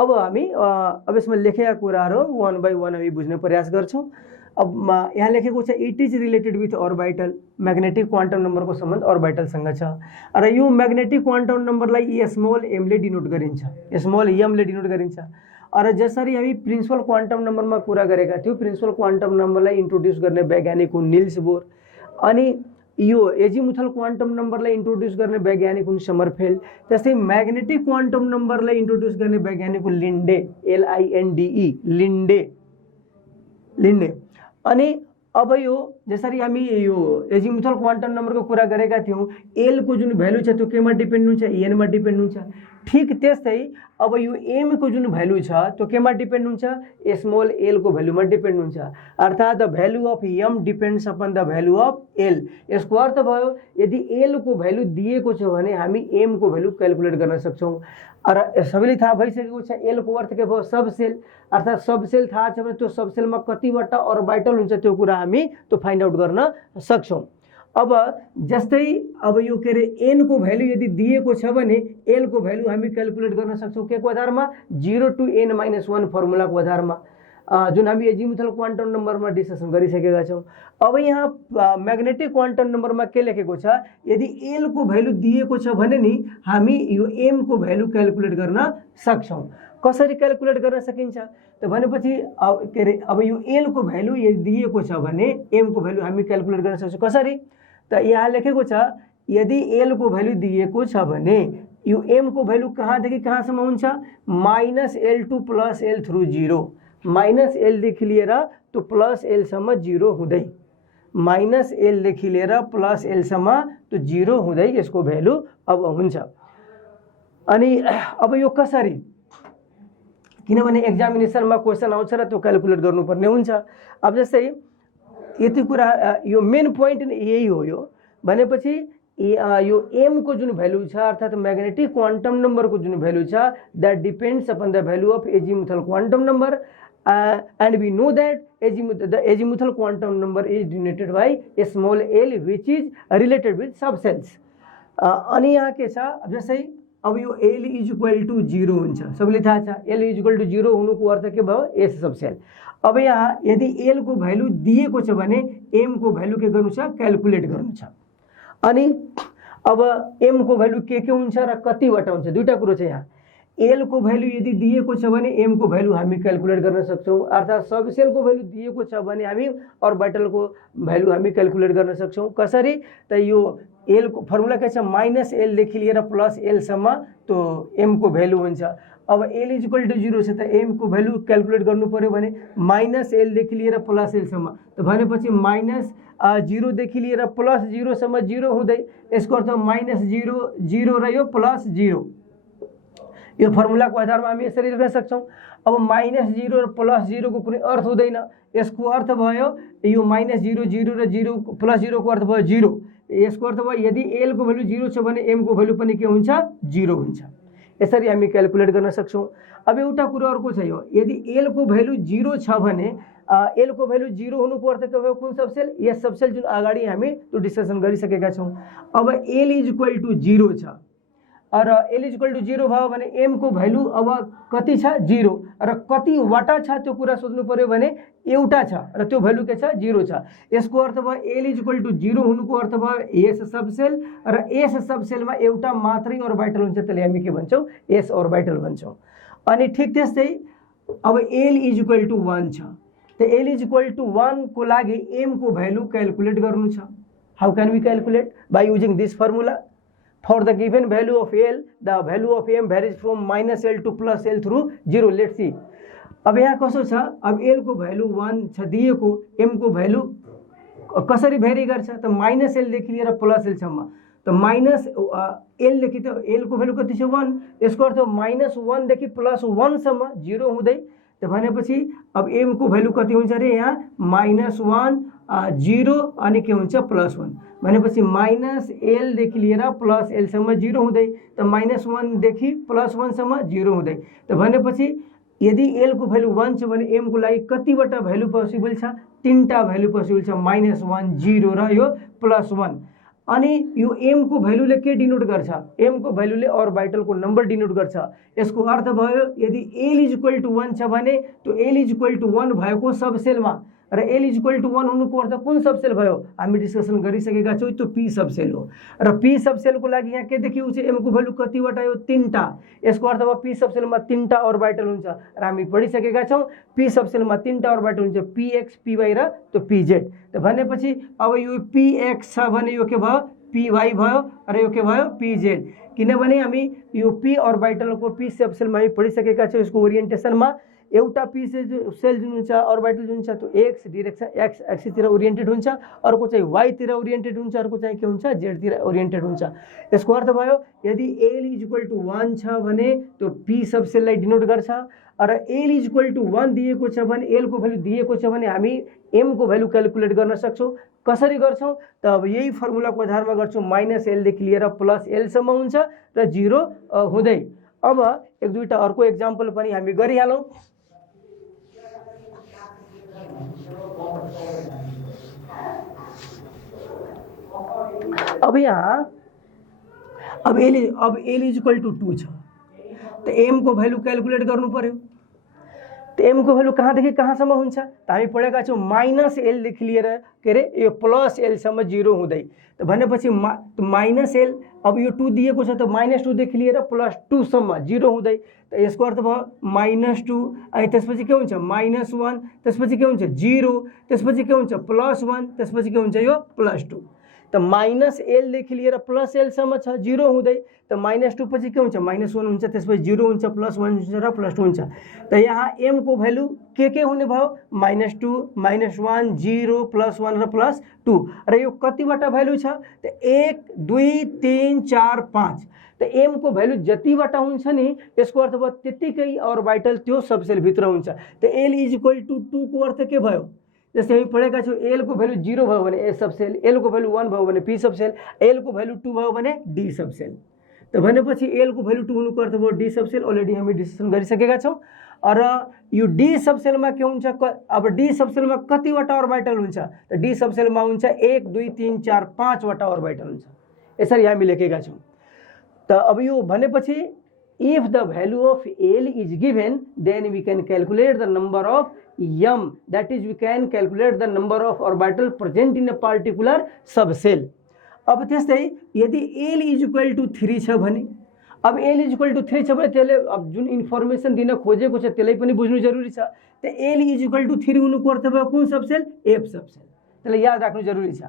अब हामी अब यसमा लेखेका कुराहरू 1 by 1 हामी बुझ्ने प्रयास गर्छौं। अब यहाँ लेखेको छ it is related with orbital, magnetic quantum नम्बरको सम्बन्ध अर्बिटलसँग छ। र यो मैग्नेटिक क्वान्टम नम्बरलाई स्मल m ले डिनोट गरिन्छ, स्मल m ले डिनोट गरिन्छ। र जसरी हामी प्रिन्सिपल क्वान्टम नम्बरमा कुरा गरेका थियौं, प्रिन्सिपल क्वान्टम नम्बरलाई इन्ट्रोड्युस गर्ने वैज्ञानिक हुन् निल्स बोर, अनि यो एजिमुथल क्वान्टम नम्बरलाई इन्ट्रोड्युस गर्ने वैज्ञानिक हुन् समरफेल्ड। त्यस्तै मैग्नेटिक क्वान्टम नम्बरलाई इन्ट्रोड्युस गर्ने वैज्ञानिक हुन् लिन्डे, LINDE, लिन्डे। अनि अब यो जसरी हामी यो एजिमुथल क्वान्टम नम्बरको कुरा गरेका थियौं, l को जुन भ्यालु छ त्यो केमा डिपेन्ड हुन्छ n मा डिपेन्ड हुन्छ। ठीक त्यस्तै अब यो m को जुन भ्यालु छ त्यो केमा डिपेन्ड हुन्छ स्मल l को भ्यालुमा डिपेन्ड हुन्छ। अर्थात the value of m depends upon the value of l। यसको अर्थ भयो यदि l को भ्यालु दिएको छ भने हामी m को भ्यालु क्यालकुलेट गर्न सक्छौं। र सबैले थाहा भइसकेको छ l को अर्थ के भयो सबसेल, अर्थात सबसेल थाहा छ भने त्यो सबसेलमा कतिवटा अर्बिटल हुन्छ त्यो कुरा हामी त्यो फाइन्ड आउट गर्न सक्छौं। अब जस्तै अब यो के रे n को भ्यालु यदि दिएको छ भने l को भ्यालु हामी क्यालकुलेट गर्न सक्छौं के को आधारमा 0 to n - 1 फर्मुलाको आधारमा। जुन हामी एजिमुथल क्वान्टम नम्बरमा डिस्कसन गरिसकेका छौँ। अब यहाँ म्याग्नेटिक क्वान्टम नम्बरमा के लेखेको छ, यदि एल को भ्यालु दिएको छ भने नि हामी यो एम को भ्यालु क्याल्कुलेट गर्न सक्छौँ। कसरी क्याल्कुलेट गर्न सकिन्छ त भनेपछि के अरे अब यो एल को भ्यालु यदि दिएको छ भने एम को भ्यालु हामी क्याल्कुलेट गर्न सक्छौँ। कसरी त यहाँ लेखेको छ, यदि एल को भ्यालु दिएको छ भने यो एम को भ्यालु कहाँदेखि कहाँसम्म हुन्छ, -L2 + L थ्रु 0, -L देखि लिएर त्यो +L सम्म 0 हुँदै, -L देखि लिएर +L सम्म त्यो 0 हुँदै यसको भ्यालु अब हुन्छ। अनि अब यो कसरी, किनभने एक्जामिनेसनमा क्वेसन आउँछ र त्यो क्याल्कुलेट गर्नुपर्ने हुन्छ। अब जस्तै यति कुरा यो मेन पोइन्ट यही हो। यो भनेपछि यो एम को जुन भ्यालु छ अर्थात् म्याग्नेटिक क्वान्टम नम्बर को जुन भ्यालु छ that depends upon the value of azimuthal quantum number and we know that the azimuthal quantum number is denoted by a small l which is related with subcells। अनि यहाँ के छ, अब जस्तै अब यो l = 0 हुन्छ, सबैले थाहा छ l = 0 हुनुको अर्थ के भयो, s सबसेल। अब यहाँ यदि l को भ्यालु दिएको छ भने m को भ्यालु के गर्नु छ, क्याल्कुलेट गर्नु छ। अनि अब m को भ्यालु के हुन्छ र कतिवटा हुन्छ, दुईटा कुरो छ यहाँ। एल को भ्यालु यदि दिएको छ भने एम को भ्यालु हामी क्याल्कुलेट गर्न सक्छौँ, अर्थात् सबसेल को भ्यालु दिएको छ भने हामी अर्बिटल को भ्यालु हामी क्याल्कुलेट गर्न सक्छौँ। कसरी त यो एल को फर्मुला के छ, -L देखि लिएर +L सम्म त्यो एम को भ्यालु हुन्छ। अब l = 0 छ त एम को भ्यालु क्याल्कुलेट गर्नु पर्यो भने -L देखि लिएर +L सम्म, त भनेपछि -0 देखि लिएर +0 सम्म 0 हुँदै, यसको अर्थ -0 0 र यो +0, यो फर्मुला को आधारमा हामी यसरी लेख्न सक्छौँ। अब -0 र +0 को कुनै अर्थ हुँदैन, यसको अर्थ भयो यो -0 0 र 0 +0 को अर्थ भयो 0, यसको अर्थ भयो यदि l को भ्यालु 0 छ भने m को भ्यालु पनि के हुन्छ, 0 हुन्छ। यसरी हामी क्याल्कुलेट गर्न सक्छौँ। अब एउटा कुरा अर्को छ, यो यदि l को भ्यालु 0 छ भने l को भ्यालु 0 हुनुको अर्थ के भयो, कुन सबसेल, यस सबसेल जुन अगाडि हामी त्यो डिस्कसन गरिसकेका छौँ। अब l = 0 छ र l = 0 भयो भने m को भ्यालु अब कति छ, 0, र कतिवटा छ त्यो कुरा सोध्नु पर्यो भने एउटा छ र त्यो भ्यालु के छ, 0 छ। यसको अर्थ भयो l = 0 हुनुको अर्थ भयो s सबसेल, र s सबसेलमा एउटा मात्रै अर्बिटल हुन्छ, त्यसले हामी के भन्छौँ, s अर्बिटल भन्छौँ। अनि ठिक त्यस्तै अब l = 1 छ, त l = 1 को लागि m को भ्यालु क्याल्कुलेट गर्नु छ। How can we calculate, by using this formula. For the given value of L, the value of M varies from -L to +L through 0. Let's see. अब यहाँ कसो छ, अब L को भ्यालु 1 छ दिएको, M को भ्यालु कसरी भेरी गर्छ त -L देखि लिएर +L सम्म, त -L देखि त L को भ्यालु कति छ, 1, यसको अर्थ -1 देखि +1 सम्म 0 हुँदै, त भनेपछि अब M को भ्यालु कति हुन्छ रे, यहाँ -1 0 अनि के हुन्छ, +1, भनेपछि -L देखि लिएर +L सम्म 0 हुँदै, त -1 देखि +1 सम्म 0 हुँदै, त भनेपछि यदि L को भ्यालु 1 छ भने M को लागि कतिवटा भ्यालु पोसिबल छ, 3टा भ्यालु पोसिबल छ, -1 0 र यो +1। अनि यो m को भ्यालुले के डिनोट गर्छ, m को भ्यालुले अर्बिटल को नम्बर डिनोट गर्छ। यसको अर्थ भयो यदि l = 1 छ भने त्यो l = 1 भएको सबसेलमा, र l = 1 हुनुको अर्थ कुन सबसेल भयो, हामी डिस्कसन गरिसकेका छौँ, त्यो p सबसेल हो। र p सबसेल को लागि यहाँ के देखिएको छ, m को भ्यालु कतिवटा हो, 3टा, यसको अर्थ भयो p सबसेलमा 3टा अर्बिटल हुन्छ, र हामी पढिसकेका छौँ p सबसेलमा 3टा अर्बिटल हुन्छ, px py र त्यो pz। त भनेपछि अब यो px छ भने यो के भयो, py भयो, र यो के भयो, pz, किनभने हामी यो p अर्बिटल को p सबसेलमा हामी पढिसकेका छौँ। यसको ओरिएन्टेसनमा एउटा p सेल जुन हुन्छ, अर्बिटल जुन छ त्यो x डिरेक्सन x एक्सिस तिर ओरिएन्टेड हुन्छ, अर्को चाहिँ y तिर ओरिएन्टेड हुन्छ, अर्को चाहिँ के हुन्छ, z तिर ओरिएन्टेड हुन्छ। यसको अर्थ भयो यदि l = 1 छ भने त्यो p सबसेललाई डिनोट गर्छ, र l = 1 दिएको छ भने, l को भ्यालु दिएको छ भने हामी m को भ्यालु क्याल्कुलेट गर्न सक्छौँ। कसरी गर्छौँ त अब यही फर्मुलाको आधारमा गर्छौँ, -L देखि लिएर +L सम्म हुन्छ र 0 हुँदै। अब एक दुईटा अर्को एक्जाम्पल पनि हामी गरिहालौँ। अब यहाँ अब l = 2 छ, त m को भ्यालु क्याल्कुलेट गर्नु पर्यो। त तो एम को भ्यालु कहाँदेखि कहाँसम्म हुन्छ त हामी पढेका छौँ -l देखि लिएर के अरे यो +l सम्म 0 हुँदै त भनेपछि -l अब यो 2 दिएको छ त -2 देखि लिएर +2 सम्म 0 हुँदै त यसको अर्थ भयो -2 अनि त्यसपछि के हुन्छ -1 त्यसपछि के हुन्छ 0 त्यसपछि के हुन्छ +1 त्यसपछि के हुन्छ यो +2 त -l देखि लिएर +l सम्म छ 0 हुँदै त -2 पछि के हुन्छ -1 हुन्छ त्यसपछि 0 हुन्छ +1 हुन्छ र +2 हुन्छ त यहाँ m को भ्यालु के हुने भयो -2 -1 0 +1 र +2 र यो कतिवटा भ्यालु छ त 1 2 3 4 5 त m को भ्यालु जतिवटा हुन्छ नि यसको अर्थ भयो त्यतिकै अर्बिटल त्यो सबसेल भित्र हुन्छ त l = 2 को अर्थ के भयो जस्तै हामी पढेका छौँ l को भ्यालु 0 भयो भने a सबसेल l को भ्यालु 1 भयो भने p सबसेल l को भ्यालु 2 भयो भने d सबसेल त भनेपछि l को भ्यालु 2 हुनुको अर्थ भयो d सबसेल अलरेडी हामी डिस्कसन गरिसकेका छौँ र यो d सबसेलमा के हुन्छ अब d सबसेलमा कतिवटा अर्बिटल हुन्छ त d सबसेलमा हुन्छ 1 2 3 4 5 वटा अर्बिटल हुन्छ यसरी हामी लेखेका छौँ त अब यो भनेपछि if the value of l is given then we can calculate the number of m that is we can calculate the number of orbital present in a particular subcell अब त्यस्तै यदि l = 3 छ भने अब l = 3 छ भने त्यसले अब जुन इन्फर्मेसन दिन खोजेको छ त्यसलाई पनि बुझ्नु जरुरी छ त l = 3 हुनुको अर्थ भयो कुन सबसेल f सबसेल त्यसलाई याद राख्नु जरुरी छ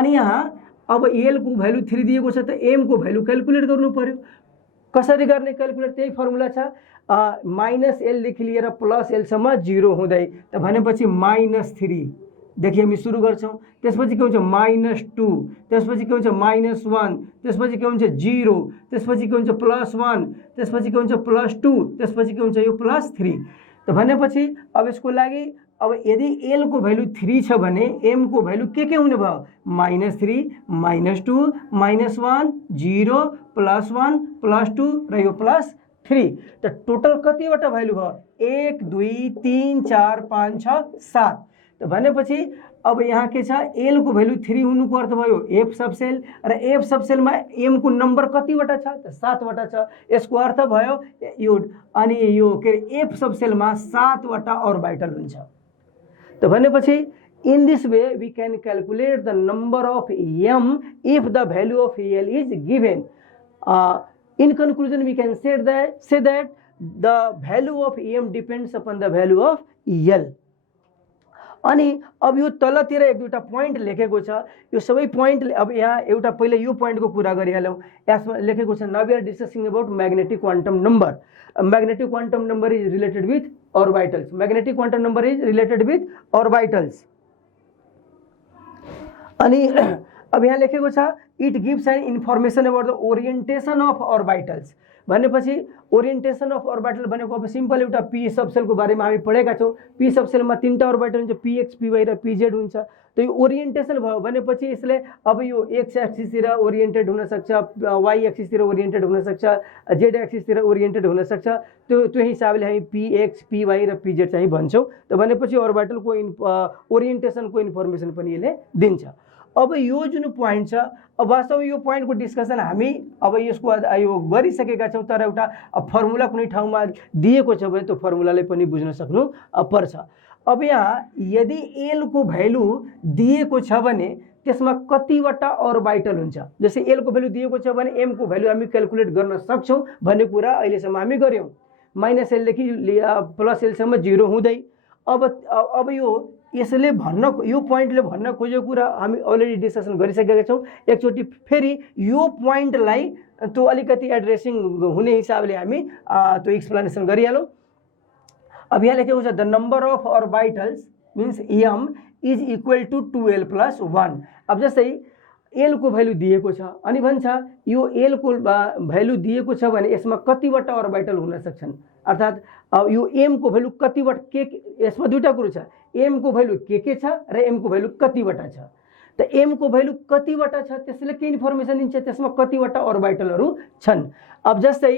अनि यहाँ अब l को भ्यालु 3 दिएको छ त m को भ्यालु क्याल्कुलेट गर्नु पर्यो कसरी गर्ने क्याल्कुलेट त्यही फर्मुला छ -l देखि लिएर +l सम्म 0 हुँदै त भनेपछि -3 देखि हामी सुरु गर्छौं त्यसपछि के हुन्छ -2 त्यसपछि के हुन्छ -1 त्यसपछि के हुन्छ 0 त्यसपछि के हुन्छ +1 त्यसपछि के हुन्छ +2 त्यसपछि के हुन्छ यो +3 त भनेपछि अब यसको लागि अब यदि l को भ्यालु 3 छ भने m को भ्यालु के हुने भयो -3 -2 -1 0 +1 +2 र यो +3 त टोटल कतिवटा भ्यालु भयो 1 2 3 4 5 6 7 त भनेपछि अब यहाँ के छ l को भ्यालु 3 हुनुको अर्थ भयो f सबसेल र f सबसेलमा m को नम्बर कतिवटा छ त 7 वटा छ यसको अर्थ भयो यो अनि यो के f सबसेलमा 7 वटा अर्बिटल हुन्छ त भनेपछि in this way we can calculate the number of m if the value of l is given in conclusion we can say that the value of m depends upon the value of l अनि अब यो तलतिर एक दुईटा point लेखेको छ यो सबै पोइन्ट अब यहाँ एउटा पहिले यो पोइन्टको कुरा गरिहालौं यसमा लेखेको छ now we are discussing about magnetic quantum number magnetic quantum number is related with orbitals magnetic quantum number is related with orbitals अनि अब यहाँ लेखेको छ it gives an information about the orientation of orbitals भनेपछि orientation of orbital भनेको अब simple एउटा p सबसेलको बारेमा हामी पढेका छौं p सबसेलमा तीनटा अर्बिटल हुन्छ px py र pz हुन्छ त यो ओरिएन्टेसन भयो भनेपछि यसले अब यो x एक्सिस तिर ओरिएन्टेड हुन सक्छ y एक्सिस तिर ओरिएन्टेड हुन सक्छ z एक्सिस तिर ओरिएन्टेड हुन सक्छ त्यो हिसाबले हामी px py र pz चाहिँ भन्छौं त भनेपछि अर्बिटलको ओरिएन्टेसनको इन्फर्मेसन पनि यसले दिन्छ अब यो जुन पोइन्ट छ अब वास्तवमा यो पोइन्टको डिस्कसन हामी अब यसको यो गरिसकेका छौं तर एउटा फर्मुला कुनै ठाउँमा दिएको छ भने त्यो फर्मुलालाई पनि बुझ्न सक्नु पर्छ अब यहाँ यदि l को भ्यालु दिएको छ भने त्यसमा कतिवटा अर्बिटल हुन्छ जस्तै l को भ्यालु दिएको छ भने m को भ्यालु हामी क्याल्कुलेट गर्न सक्छौं भन्ने कुरा अहिलेसम्म हामी गर्यौं -l देखि +l सम्म 0 हुँदै अब यो यसले भन्न यो पोइन्टले भन्न खोजेको कुरा हामी अलरेडी डिस्कसन गरिसकेका छौं एकचोटी फेरि यो पोइन्टलाई त्यो अलिकति एड्रेसिङ हुने हिसाबले हामी त्यो एक्सप्लेनेसन गरिहालौं अब यहाँ लेखेको छ the number of orbitals means m is equal to 2l + 1 अब जस्तै l को भ्यालु दिएको छ अनि भन्छ यो l को भ्यालु दिएको छ भने यसमा कतिवटा अर्बिटल हुन सक्छन् अर्थात यो m को भ्यालु कतिवटा के यसमा दुईटा कुरा छ m को भ्यालु के छ र m को भ्यालु कतिवटा छ त m को भ्यालु कतिवटा छ त्यसले के इन्फर्मेसन दिन्छ त्यसमा कतिवटा अर्बिटलहरु छन् अब जस्तै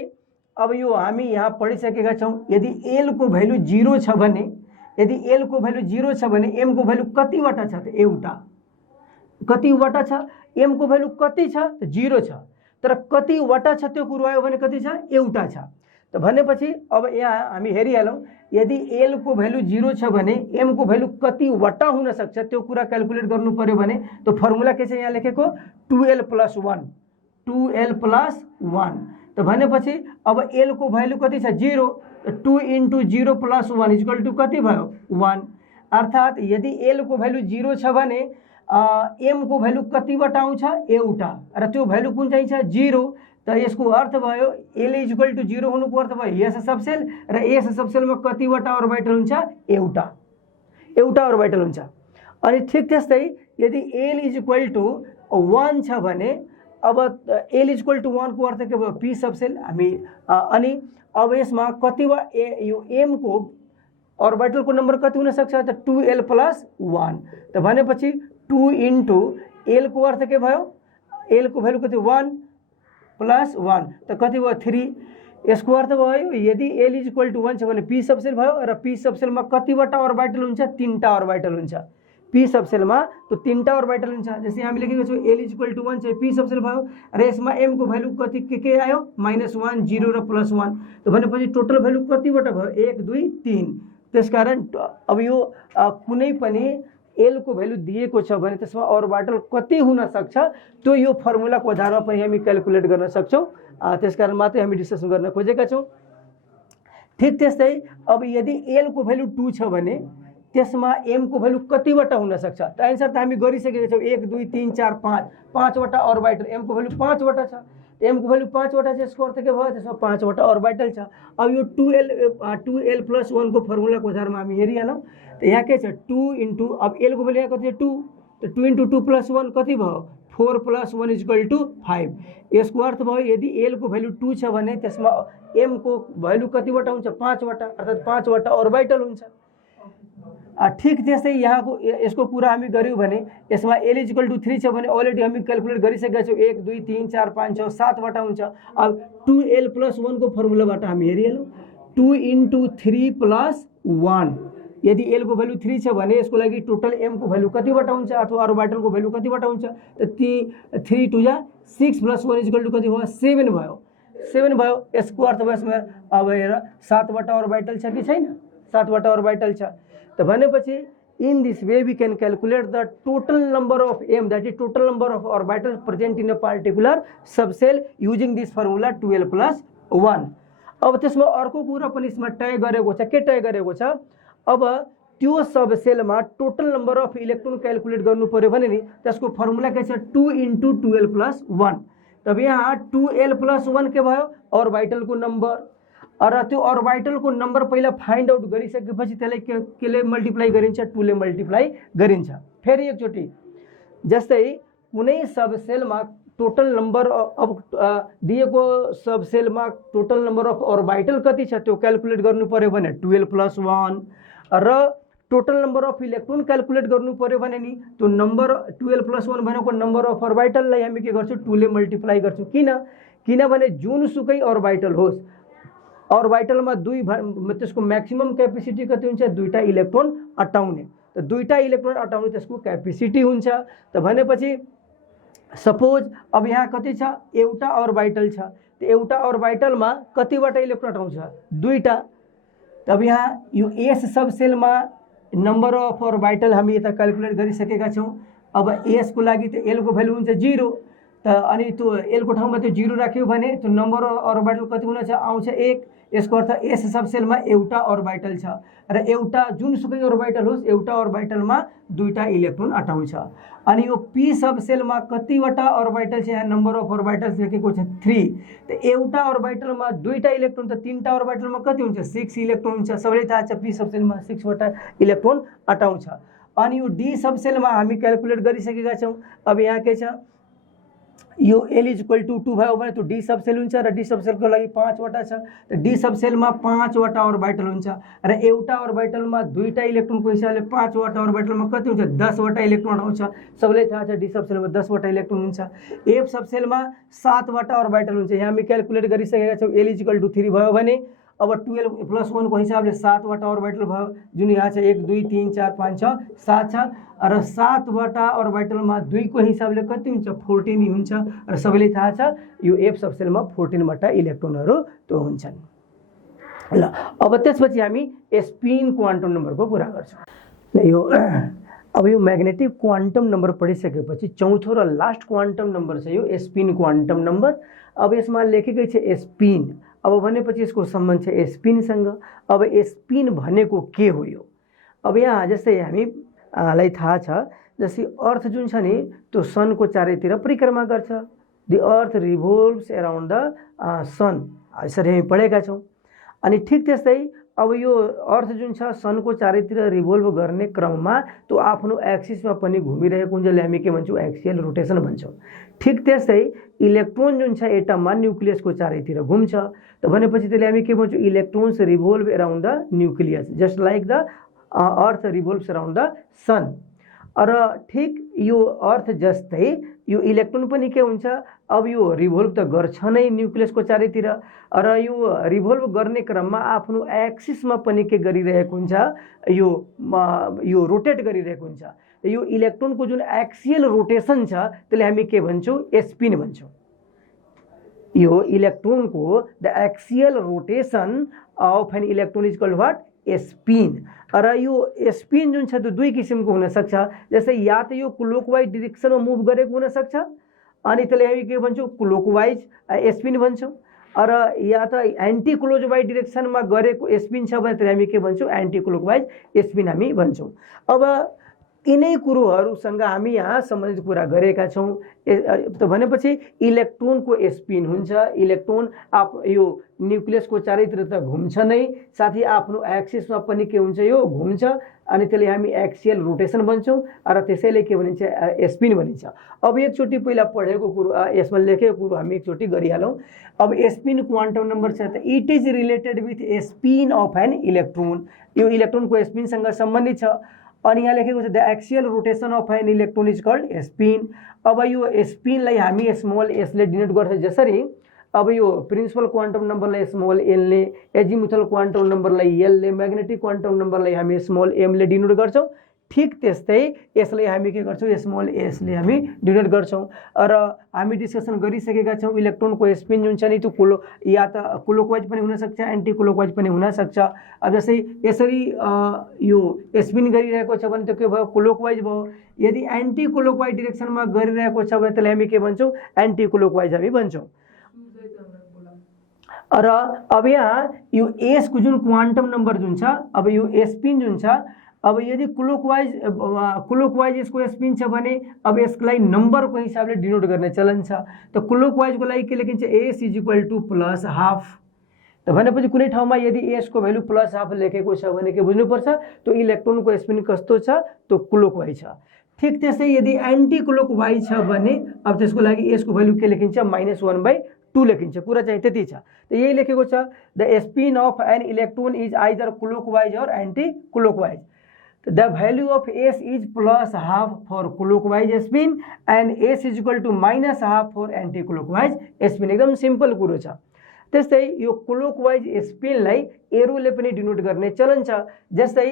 अब यो हामी यहाँ पढिसकेका छौं यदि l को भ्यालु 0 छ भने यदि l को भ्यालु 0 छ भने m को भ्यालु कतिवटा छ त एउटा कतिवटा छ m को भ्यालु कति छ त 0 छ तर कतिवटा छ त्यो कुरा आयो भने कति छ एउटा छ त भनेपछि अब यहाँ हामी हेरिहालौँ यदि एल को भ्यालु 0 छ भने एम को भ्यालु कतिवटा हुन सक्छ त्यो कुरा क्याल्कुलेट गर्नु पर्यो भने त्यो फर्मुला के छ यहाँ लेखेको 2l + 1 2l + 1 त भनेपछि अब एल को भ्यालु कति छ 0 2 × 0 + 1 = कति भयो 1 अर्थात यदि एल को भ्यालु 0 छ भने एम को भ्यालु कतिवटा आउँछ एउटा र त्यो भ्यालु कुन चाहिँ छ 0 त यसको अर्थ भयो एल = 0 हुनुको अर्थ भयो एस सबसेल र एस सबसेलमा कतिवटा अर्बिटल हुन्छ एउटा अर्बिटल हुन्छ। अनि ठीक त्यस्तै यदि एल = 1 छ भने अब एल = 1 को अर्थ के भयो पी सबसेल हामी अनि अब यसमा कतिवटा यो एम को अर्बिटल को नम्बर कति हुन सक्छ त 2l + 1 त भनेपछि 2 × एल को अर्थ के भयो एल को भ्यालु कति 1 + 1 त कति भयो 3 यसको अर्थ भयो यदि एल = 1 छ भने पी सबसेल भयो र पी सबसेलमा कतिवटा अर्बिटल हुन्छ 3टा अर्बिटल हुन्छ पी सबसेलमा तो 3टा अर्बिटल हुन्छ जस्तै हामी लेखेको छौं एल = 1 चाहिँ पी सबसेल भयो र यसमा एम को भ्यालु कति के आयो -1 0 र +1 त भनेपछि टोटल भ्यालु कतिवटा भयो 1 2 3 त्यसकारण अब यो कुनै पनि एल को भ्यालु दिएको छ भने त्यसमा अर्बिटल कति हुन सक्छ त्यो यो फर्मुलाको आधारमा पनि हामी क्याल्कुलेट गर्न सक्छौं त्यसकारण मात्रै हामी डिस्कसन गर्न खोजेका छौं। ठीक त्यस्तै अब यदि एल को भ्यालु 2 छ भने त्यसमा एम को भ्यालु कतिवटा हुन सक्छ त आन्सर त हामी गरिसकेका छौं 1 2 3 4 5 पाँचवटा अर्बिटल एम को भ्यालु 5 वटा छ एम को भ्यालु 5 वटा छ यसको अर्थ के भयो त्यसमा 5 वटा अर्बिटल छ। अब यो 2l + 1 को फर्मुलाको आधारमा हामी हेरिहालौं त यहाँ के छ 2 * अब एल को भ्यालु यहाँ कति छ 2 त 2 × 2 + 1 कति भयो 4 + 1 = 5 यसको अर्थ भयो यदि एल को भ्यालु 2 छ भने त्यसमा एम को भ्यालु कतिवटा हुन्छ 5 वटा अर्थात 5 वटा अर्बिटल हुन्छ। ठीक त्यस्तै यहाँको यसको कुरा हामी गर्यौं भने यसमा एल = 3 छ भने अलरेडी हामी क्याल्कुलेट गरिसकेका छौं 1 2 3 4 5 6 7 वटा हुन्छ। अब 2l + 1 को फर्मुलाबाट हामी हेरिहालौं 2 × 3 + 1 यदि एल को भ्यालु 3 छ भने यसको लागि टोटल एम को भ्यालु कतिवटा हुन्छ अथवा अर्बिटल को भ्यालु कतिवटा हुन्छ त 3 2 जा 6 + 1 = कति भयो 7 भयो यसको अर्थ भयो यसमा अब हेर 7 वटा अर्बिटल छ कि छैन 7 वटा अर्बिटल छ त भनेपछि in this way we can calculate the total number of m that is total number of orbitals present in a particular subcell using this formula 2l + 1। अब त्यसमा अर्को कुरा पनि यसमा तय गरेको छ के तय गरेको छ अब त्यो सबसेलमा total number of electron calculate गर्नु पर्यो भने नि त्यसको फर्मुला के छ 2 × 2l + 1 तब यहाँ 2l + 1 के भयो अर्बिटल को नम्बर र त्यो अर्बिटल को नम्बर पहिला फाइन्ड आउट गरिसकेपछि त्यसलाई केले मल्टिप्लाई गरिन्छ 2 ले मल्टिप्लाई गरिन्छ। फेरि एकचोटी जस्तै कुनै सबसेलमा टोटल नम्बर अफ दिएको सबसेलमा टोटल नम्बर अफ अर्बिटल कति छ त्यो क्याल्कुलेट गर्नु पर्यो भने 2l + 1 र total number of electron calculate गर्नु पर्यो भने नि त्यो नम्बर 2l + 1 भनेको नम्बर अफ अर्बिटललाई हामी के गर्छौं 2 ले मल्टिप्लाई गर्छौं किनभने जुनसुकै अर्बिटल होस् अर्बिटलमा त्यसको म्याक्सिमम क्यापेसिटी कति हुन्छ 2टा इलेक्ट्रोन अटाउने त 2टा इलेक्ट्रोन अटाउने त्यसको क्यापेसिटी हुन्छ त भनेपछि सपोज अब यहाँ कति छ एउटा अर्बिटल छ त एउटा अर्बिटलमा कतिवटा इलेक्ट्रोन अटाउँछ 2टा तब यहाँ यो एस सबसेलमा नम्बर अफ अर्बिटल हामी यता क्याल्कुलेट गरिसकेका छौं। अब एस को लागि त एल को भ्यालु हुन्छ 0 त अनि त्यो एल को ठाउँमा त्यो 0 राख्यो भने त्यो नम्बर अफ अर्बिटल कति हुन आउँछ 1 यसको अर्थ एस सबसेलमा एउटा अर्बिटल छ र एउटा जुनसुकै अर्बिटल होस् एउटा अर्बिटलमा 2टा इलेक्ट्रोन अटाउँछ। अनि यो पी सबसेलमा कतिवटा अर्बिटल छ यहाँ नम्बर अफ अर्बिटल्स लेखेको छ 3 त एउटा अर्बिटलमा 2टा इलेक्ट्रोन त 3टा अर्बिटलमा कति हुन्छ 6 इलेक्ट्रोन हुन्छ सबैलाई थाहा छ पी सबसेलमा 6 वटा इलेक्ट्रोन अटाउँछ। अनि यो डी सबसेलमा हामी क्याल्कुलेट गरिसकेका छौं अब यहाँ के छ यो एल = 2 भयो भने त्यो डी सबसेल हुन्छ र डी सबसेलको लागि 5 वटा छ त डी सबसेलमा 5 वटा अर्बिटल हुन्छ र एउटा अर्बिटलमा 2टा इलेक्ट्रोनको हिसाबले 5 वटा अर्बिटलमा कति हुन्छ 10 वटा इलेक्ट्रोन आउँछ सबैलाई थाहा छ डी सबसेलमा 10 वटा इलेक्ट्रोन हुन्छ। एफ सबसेलमा 7 वटा अर्बिटल हुन्छ यहाँ हामी क्याल्कुलेट गरिसकेका छौं एल = 3 भयो भने अब 2l + 1 को हिसाबले 7 वटा अर्बिटल भयो जुन यहाँ छ 1 2 3 4 5 6 7 छ र 7 वटा अर्बिटलमा 2 को हिसाबले कति हुन्छ 14 हुन्छ र सबैलाई थाहा छ यो एफ सबसेलमा 14 वटा इलेक्ट्रोनहरु त्यो हुन्छन्। ल अब त्यसपछि हामी स्पिन क्वान्टम नम्बरको कुरा गर्छौँ। ल यो अब यो म्याग्नेटिक क्वान्टम नम्बर पढिसकेपछि चौथो र लास्ट क्वान्टम नम्बर छ यो स्पिन क्वान्टम नम्बर। अब यसमा लेखेकै छ स्पिन। अब भनेपछि यसको सम्बन्ध छ स्पिनसँग। अब स्पिन भनेको के हो यो? अब यहाँ जस्तै हामीलाई थाहा छ जस्तै अर्थ जुन छ नि त्यो सनको चारैतिर परिक्रमा गर्छ। The earth revolves around the सन, यसरी हामी पढेका छौँ। अनि ठिक त्यस्तै अब यो अर्थ जुन छ सनको चारैतिर रिभोल्भ गर्ने क्रममा त्यो आफ्नो एक्सिसमा पनि घुमिरहेको हुन्छ, जसले हामी के भन्छौँ एक्सियल रोटेसन भन्छौँ। ठिक त्यस्तै इलेक्ट्रोन जुन छ एटममा न्युक्लियसको चारैतिर घुम्छ, त भनेपछि त्यसले हामी के भन्छौँ electrons revolve around the nucleus just like the earth revolves around the sun. र ठिक यो अर्थ जस्तै यो इलेक्ट्रोन पनि के हुन्छ, अब यो रिभोल्भ त गर्छ नै न्युक्लियसको चारैतिर, र यो रिभोल्भ गर्ने क्रममा आफ्नो एक्सिसमा पनि के गरिरहेको हुन्छ, यो रोटेट गरिरहेको हुन्छ। यो इलेक्ट्रोनको जुन एक्सियल रोटेसन छ त्यसले हामी के भन्छौँ स्पिन भन्छौँ। यो इलेक्ट्रोनको the axial rotation of an electron is called what spin. र यो स्पिन जुन छ त्यो दुई किसिमको हुनसक्छ। जस्तै या त यो क्लोकवाइज डिरेक्सनमा मुभ गरेको हुनसक्छ, अनि त्यसले हामी के भन्छौँ क्लोकवाइज स्पिन भन्छौँ। र या त एन्टी क्लोकवाइज डिरेक्सनमा गरेको स्पिन छ भने त्यसले हामी के भन्छौँ एन्टी क्लोकवाइज स्पिन हामी भन्छौँ। अब यिनै कुरोहरूसँग हामी यहाँ सम्बन्धित कुरा गरेका छौँ। त भनेपछि इलेक्ट्रोनको स्पिन हुन्छ। इलेक्ट्रोन यो न्युक्लियसको चारैतिर त घुम्छ नै, साथै आफ्नो एक्सिसमा पनि के हुन्छ यो घुम्छ, अनि त्यसले हामी एक्सियल रोटेसन भन्छौँ, र त्यसैले के भनिन्छ स्पिन भनिन्छ। अब एकचोटि पहिला पढेको कुरो यसमा लेखेको कुरो हामी एकचोटि गरिहालौँ। अब स्पिन क्वान्टम नम्बर छ त it is related with spin of an electron. यो इलेक्ट्रोनको स्पिनसँग सम्बन्धित छ। अनि यहाँ लेखेको छ the axial rotation of an electron is called spin. अब यो स्पिनलाई हामी स्मल एसले डिनोट गर्छ। जसरी अब यो प्रिन्सिपल क्वान्टम नम्बरलाई स्मल एलले, एजिमुथल क्वान्टम नम्बरलाई एलले, म्याग्नेटिक क्वान्टम नम्बरलाई हामी स्मल एमले डिनोट गर्छौँ। ठिक त्यस्तै यसलाई हामी के गर्छौँ स्मल एसले हामी डिनोट गर्छौँ। र हामी डिस्कसन गरिसकेका छौँ इलेक्ट्रोनको स्पिन जुन छ नि त्यो या त क्लोकवाइज पनि हुनसक्छ, एन्टी क्लोकवाइज पनि हुनसक्छ। अब जस्तै यसरी यो स्पिन गरिरहेको छ भने त्यो के भयो क्लोकवाइज भयो। यदि एन्टी क्लोकवाइज डिरेक्सनमा गरिरहेको छ भने त्यसलाई हामी के भन्छौँ एन्टी क्लोकवाइज हामी भन्छौँ। र अब यहाँ यो एसको जुन क्वान्टम नम्बर जुन छ, अब यो स्पिन जुन छ, अब यदि क्लोकवाइज यसको स्पिन छ भने अब यसलाई नम्बरको हिसाबले डिनोट गर्ने चलन छ। त क्लोकवाइजको लागि के लेखिन्छ S is equal to plus half. त भनेपछि कुनै ठाउँमा यदि एसको भ्यालु प्लस हाफ लेखेको छ भने के बुझ्नुपर्छ त्यो इलेक्ट्रोनको स्पिन कस्तो छ त्यो क्लोकवाइज छ। ठिक त्यस्तै यदि एन्टी क्लोकवाइज छ भने अब त्यसको लागि एसको भ्यालु के लेखिन्छ -1/2 लेखिन्छ। कुरा चाहिँ त्यति छ। त यही लेखेको छ the spin of an electron is either clockwise और anti clockwise. The value of S is plus half for clockwise spin and S is equal to -half for anti-clockwise spin। एकदम सिम्पल कुरो छ। त्यस्तै यो क्लोकवाइज स्पिनलाई एरोले पनि denote गर्ने चलन छ। जस्तै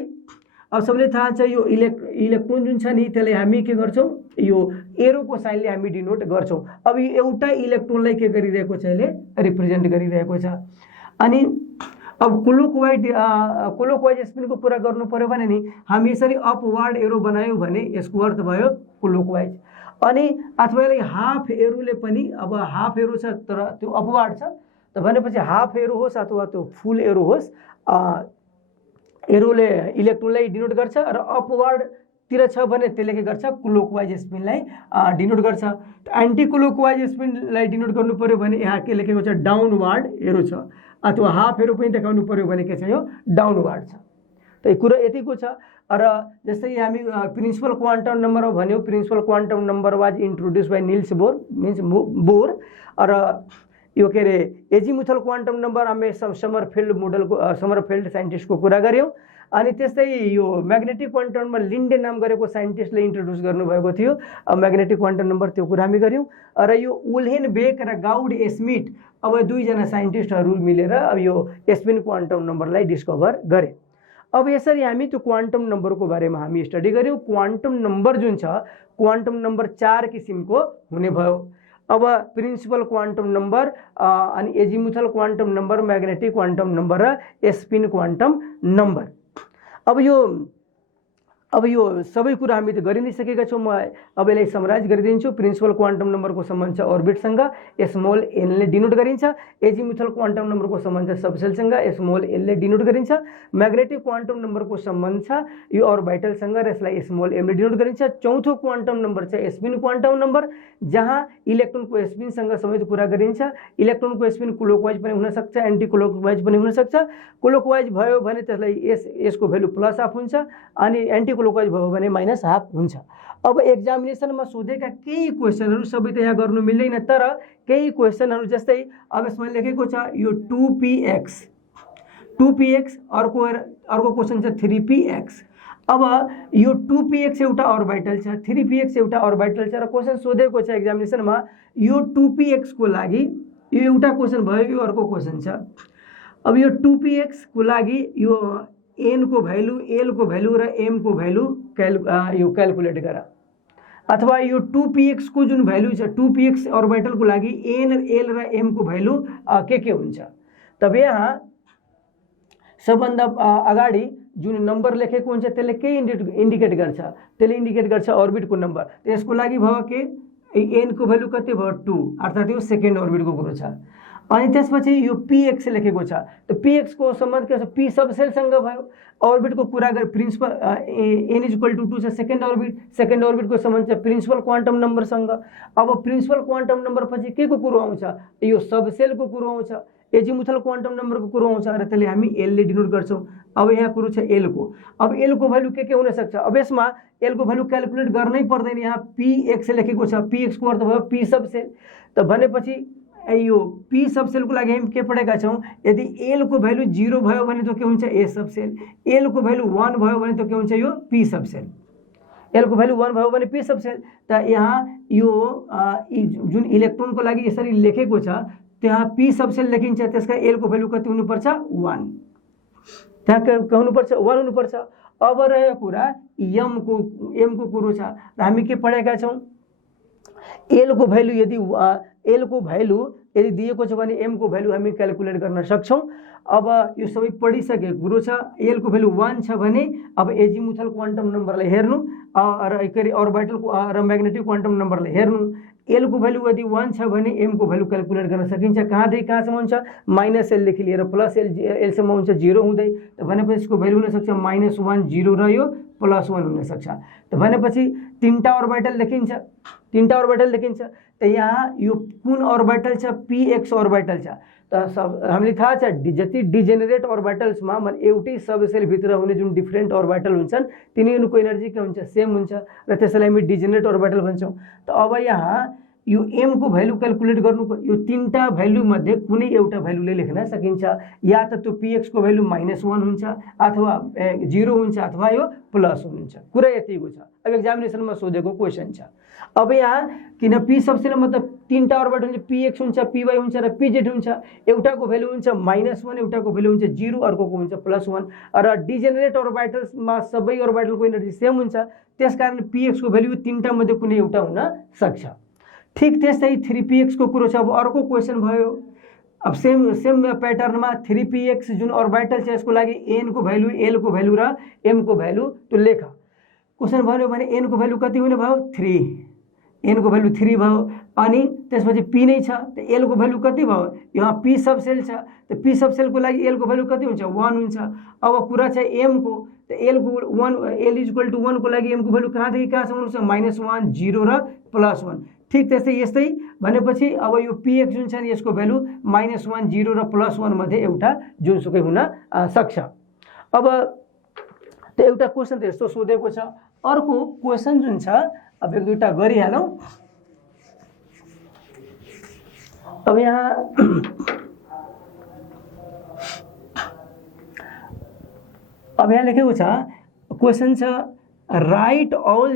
अब सबैले थाहा छ यो इलेक्ट्रोन जुन छ नि त्यसलाई हामी के गर्छौँ यो एरोको साइनले हामी डिनोट गर्छौँ। अब यो एउटा इलेक्ट्रोनलाई के गरिरहेको छ यसले रिप्रेजेन्ट गरिरहेको छ। अनि अब क्लोकवाइज स्पिनको कुरा गर्नु पर्यो भने नि हामी यसरी अपवार्ड एरो बनायौँ भने यसको अर्थ भयो क्लोकवाइज। अनि अथवा यसलाई हाफ एरोले पनि अब हाफ एरो छ तर त्यो अपवार्ड छ, त भनेपछि हाफ एरो होस् अथवा त्यो फुल एरो होस्, एरोले इलेक्ट्रोनलाई डिनोट गर्छ र अपवार्डतिर छ भने त्यसले के गर्छ क्लोकवाइज स्पिनलाई डिनोट गर्छ। एन्टी क्लोकवाइज स्पिनलाई डिनोट गर्नु पर्यो भने यहाँ के लेखेको छ डाउनवार्ड एरो छ, अथवा हाफ एरो पनि देखाउनु पर्यो भने के छ यो डाउनवार्ड छ। त यो कुरा यतिको छ। र जस्तै हामी प्रिन्सिपल क्वान्टम नम्बर भन्यो, principal quantum number was introduce by Niels Bohr Bohr. र यो के अरे एजिमुथल क्वान्टम नम्बर हामी समरफिल्ड साइन्टिस्टको कुरा गऱ्यौँ। अनि त्यस्तै यो म्याग्नेटिक क्वान्टम नम्बर लिन्डे नाम गरेको साइन्टिस्टले इन्ट्रोड्युस गर्नुभएको थियो म्याग्नेटिक क्वान्टम नम्बर, त्यो कुरा हामी गऱ्यौँ। र यो उल्हेनबेक र गाउड स्मिथ अब दुईजना साइन्टिस्टहरू मिलेर अब यो स्पिन क्वान्टम नम्बरलाई डिस्कभर गरे। अब यसरी हामी त्यो क्वान्टम नम्बरको बारेमा हामी स्टडी गऱ्यौँ। क्वान्टम नम्बर जुन छ क्वान्टम नम्बर 4 किसिमको हुने भयो। अब प्रिन्सिपल क्वान्टम नम्बर अनि azimuthal quantum number, magnetic quantum number र स्पिन क्वान्टम नम्बर। अब यो सबै कुरा हामी त गरि नै सकेका छौँ। म अब यसलाई समराइज गरिदिन्छु। प्रिन्सिपल क्वान्टम नम्बरको सम्बन्ध छ अर्बिटसँग, स्मल एनले डिनोट गरिन्छ। एजिमुथल क्वान्टम नम्बरको सम्बन्ध छ सबसेलसँग, स्मल एलले डिनोट गरिन्छ। म्याग्नेटिक क्वान्टम नम्बरको सम्बन्ध छ यो अर्बिटलसँग र यसलाई स्मल एमले डिनोट गरिन्छ। चौथो क्वान्टम नम्बर छ स्पिन क्वान्टम नम्बर, जहाँ इलेक्ट्रोनको स्पिनसँग समेत कुरा गरिन्छ। इलेक्ट्रोनको स्पिन क्लोकवाइज पनि हुनसक्छ, एन्टी क्लोकवाइज पनि हुनसक्छ। क्लोकवाइज भयो भने त्यसलाई यसको भ्यालु +हाफ हुन्छ, अनि एन्टी क्लोकवाइज भयो भने -हाफ हुन्छ। अब एक्जामिनेसनमा सोधेका केही क्वेसनहरू सबै त यहाँ गर्नु मिल्दैन, तर केही क्वेसनहरू जस्तै अब यसमा लेखेको छ यो 2px, अर्को क्वेसन छ 3px। अब यो 2px एउटा अर्बिटल छ, 3px एउटा अर्बिटल छ र क्वेसन सोधेको छ एक्जामिनेसनमा यो 2px को लागि यो एउटा क्वेसन भयो, यो अर्को क्वेसन छ। अब यो 2px को लागि यो एन को भ्यालु, एल को भ्यालु र एम को भ्यालु यो क्यालकुलेट गर, अथवा यो 2px को जुन भ्यालु छ 2px अर्बिटल को लागि एन, एल र एम को भ्यालु के हुन्छ। तब यहाँ सबभन्दा अगाडि जुन नम्बर लेखेको हुन्छ त्यसले के इन्डिकेट गर्छ, त्यसले इन्डिकेट गर्छ अर्बिटको नम्बर। त्यसको लागि भयो के एन को भ्यालु कति भयो 2, अर्थात् यो सेकेन्ड अर्बिटको कुरो छ। अनि त्यसपछि यो px लेखेको छ, त px को सम्बन्ध के छ, p सबसेलसँग भयो। अर्बिटको कुरा गरे प्रिन्सिपल n = 2 छ सेकेन्ड अर्बिटको सम्बन्ध छ प्रिन्सिपल क्वान्टम नम्बरसँग। अब प्रिन्सिपल क्वान्टम नम्बर पछि के को कुरो आउँछ, यो सबसेलको कुरो आउँछ, एजिमुथल क्वान्टम नम्बरको कुरो आउँछ र त्यसले हामी एल ले डिनोट गर्छौँ। अब यहाँ कुरो छ एल को। अब एल को भ्यालु के हुन सक्छ, अब यसमा एल को भ्यालु क्यालकुलेट गर्नै पर्दैन, यहाँ px लेखेको छ, px को अर्थ भयो p सबसेल। त भनेपछि यो p सबसेलको लागि हामी के पढेका छौँ, यदि एल को भ्यालु 0 भयो भने त के हुन्छ ए सबसेल, एल को भ्यालु 1 भयो भने त के हुन्छ यो p सबसेल, एल को भ्यालु 1 भयो भने p सबसेल। त यहाँ यो जुन इलेक्ट्रोनको लागि यसरी लेखेको छ त्यहाँ p सबसेल लेखिन्छ, त्यसका एल को भ्यालु कति हुनुपर्छ 1, त्यहाँ के हुनुपर्छ 1 हुनुपर्छ। अब रहेको कुरा एम को कुरो छ र हामी के पढेका छौँ, एल को भ्यालु यदि दिएको छ भने एम को भ्यालु हामी क्यालकुलेट गर्न सक्छौँ। अब यो सबै पढिसकेको कुरो छ। एल को भ्यालु 1 छ भने अब एजिमुथल क्वान्टम नम्बरलाई हेर्नु र अर्बिटल र म्याग्नेटिक क्वान्टम नम्बरलाई हेर्नु। एल को भ्यालु यदि 1 छ भने एम को भ्यालु क्यालकुलेट गर्न सकिन्छ। कहाँदेखि कहाँसम्म हुन्छ, -l देखि लिएर +l सम्म हुन्छ 0 हुँदै। त भनेपछि यसको भ्यालु हुन सक्छ -1 0 र यो +1 हुन सक्छ। त भनेपछि तीनटा अर्बिटल लेखिन्छ। त यहाँ यो कुन अर्बिटल छ, px अर्बिटल छ। त हामीले थाहा छ जति डिजेनेरेट अर्बिटल्समा एउटै सबसेल भित्र हुने जुन डिफरेन्ट अर्बिटल हुन्छन् तिनीहरूको एनर्जी के हुन्छ, सेम हुन्छ र त्यसैलाई हामी डिजेनेरेट अर्बिटल भन्छौँ। त अब यहाँ यो एम को भ्यालु क्यालकुलेट गर्नु, यो तीनटा भ्यालु मध्ये कुनै एउटा भ्यालुले लेख्न सकिन्छ। या त त्यो px को भ्यालु -1 हुन्छ, अथवा 0 हुन्छ, अथवा यो +1 हुन्छ। कुरा यतिको छ। अब एक्जामिनेसनमा सोधेको क्वेसन छ। अब यहाँ किन p सबसेल मतलब तीनटा अर्बिटल हुन्छ, px हुन्छ, py हुन्छ र pz हुन्छ। एउटाको भ्यालु हुन्छ -1, एउटाको भ्यालु हुन्छ 0, अर्कोको हुन्छ +1 र डिजेनेरेट अर्बिटल्समा सबै अर्बिटलको एनर्जी सेम हुन्छ। त्यसकारण px को भ्यालु तीनटा मध्ये कुनै एउटा हुन सक्छ। ठीक त्यस्तै 3px को कुरो छ। अब अर्को क्वेसन भयो, अब सेम प्याटर्नमा 3px जुन अर्बिटल छ यसको लागि n को भ्यालु, l को भ्यालु र m को भ्यालु त्यो लेख। क्वेसन भन्यो भने n को भ्यालु कति हुने भयो 3, n को भ्यालु 3 भयो। अनि त्यसपछि p नै छ, त l को भ्यालु कति भयो, यहाँ p सबसेल छ, त p सबसेलको लागि l को भ्यालु कति हुन्छ 1 हुन्छ। अब कुरा छ m को, त l = 1 को लागि m को भ्यालु कहाँदेखि कहाँसम्म हुन्छ, -1 0 र +1। ठीक त्यस्तै भनेपछि अब यो px जुन छ नि यसको भ्यालु -1 0 र +1 मध्ये एउटा जुनसुकै हुन सक्छ। अब त्यो एउटा क्वेसन त यस्तो सोधेको छ। अर्को क्वेसन जुन छ अब एक दुईटा गरिहालौँ। अब यहाँ लेखेको छ, क्वेसन छ right all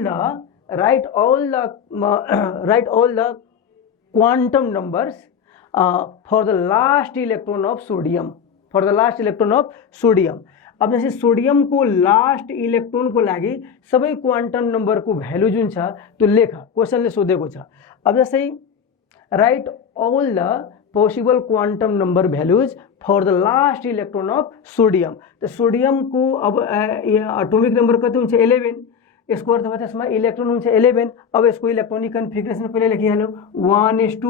the quantum numbers for the last electron of sodium, अब जैसे सोडियम को लास्ट इलेक्ट्रोन को लागि सबै क्वान्टम नम्बर को भ्यालु जुन छ त्यो लेख, क्वेसनले सोधेको छ। अब जस्तै right all the possible quantum number values for the last electron of sodium. तो सोडियम को अब एटॉमिक नंबर कति हुन्छ 11, यसको अर्थ भयो त्यसमा इलेक्ट्रोन हुन्छ 11। अब यसको इलेक्ट्रोनिक कन्फिगरेसन पहिले लेखिहाल्यो 1s2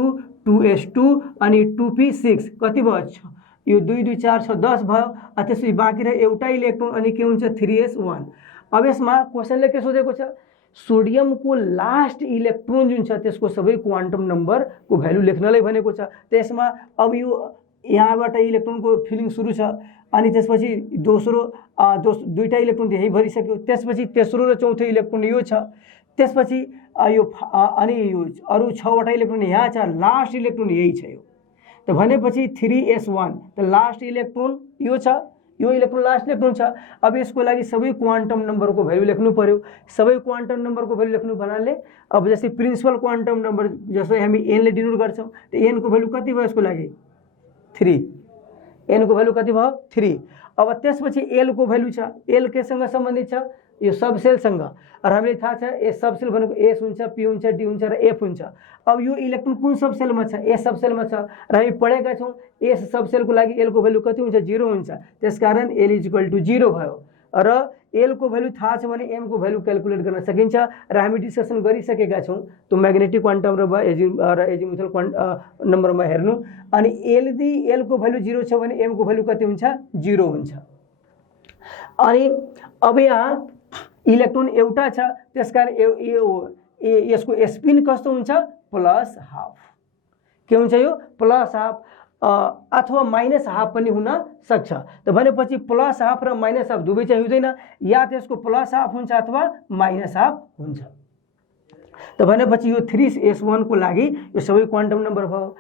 2s2 अनि 2p6 कति भयो 6, यो 2 2 4 6 10 भयो। त्यसपछि बाँकी रह्यो एउटा इलेक्ट्रोन अनि के हुन्छ 3s1। अब यसमा क्वेसनले के सोधेको छ, सोडियमको लास्ट इलेक्ट्रोन जुन छ त्यसको सबै क्वान्टम नम्बरको भ्यालु लेख्नलाई भनेको छ। त्यसमा अब यो यहाँबाट इलेक्ट्रोनको फिलिङ सुरु छ अनि त्यसपछि दोस्रो दुईटा इलेक्ट्रोन यही भरिसक्यो, त्यसपछि तेस्रो र चौथो इलेक्ट्रोन यो छ, त्यसपछि यो अनि यो अरू 6वटा इलेक्ट्रोन यहाँ छ, लास्ट इलेक्ट्रोन यही छ यो। त भनेपछि 3s1 त लास्ट इलेक्ट्रोन यो छ, यो इलेक्ट्रोन लास्ट इलेक्ट्रोन छ। अब यसको लागि सबै क्वान्टम नम्बरको भ्यालु लेख्नु पर्यो। सबै क्वान्टम नम्बरको भ्यालु लेख्नु भन्नाले अब जस्तै प्रिन्सिपल क्वान्टम नम्बर जसलाई हामी n ले डिनोट गर्छौँ, त n को भ्यालु कति भयो यसको लागि 3, n को भ्यालु कति भयो 3। अब त्यसपछि l को भ्यालु छ, l केसँग सम्बन्धित छ यो सब सेलसँग। र हामीले थाहा छ एस सब सेल भनेको एस हुन्छ, पी हुन्छ, डी हुन्छ र एफ हुन्छ। अब यो इलेक्ट्रोन कुन सब सेलमा छ, एस सब सेलमा छ र हामी पढेका छौँ एस सब सेलको लागि l को भ्यालु कति हुन्छ 0 हुन्छ, त्यसकारण l = 0 भयो। र l को भ्यालु थाहा छ भने m को भ्यालु क्याल्कुलेट गर्न सकिन्छ र हामी डिस्कसन गरिसकेका छौँ त्यो म्याग्नेटिक क्वान्टम र एजिमुथल नम्बरमा हेर्नु। अनि यदि l को भ्यालु 0 छ भने m को भ्यालु कति हुन्छ 0 हुन्छ। अनि अब यहाँ इलेक्ट्रोन एउटा छ त्यसकारण यसको स्पिन कस्तो हुन्छ +½ के हुन्छ यो +½ अथवा -½ पनि हुन सक्छ। त भनेपछि +½ र -½ दुवै चाहिँ हुँदैन, या त्यसको +½ हुन्छ अथवा -½ हुन्छ। त भनेपछि यो 3s1 को लागि यो सबै क्वान्टम नम्बर भयो।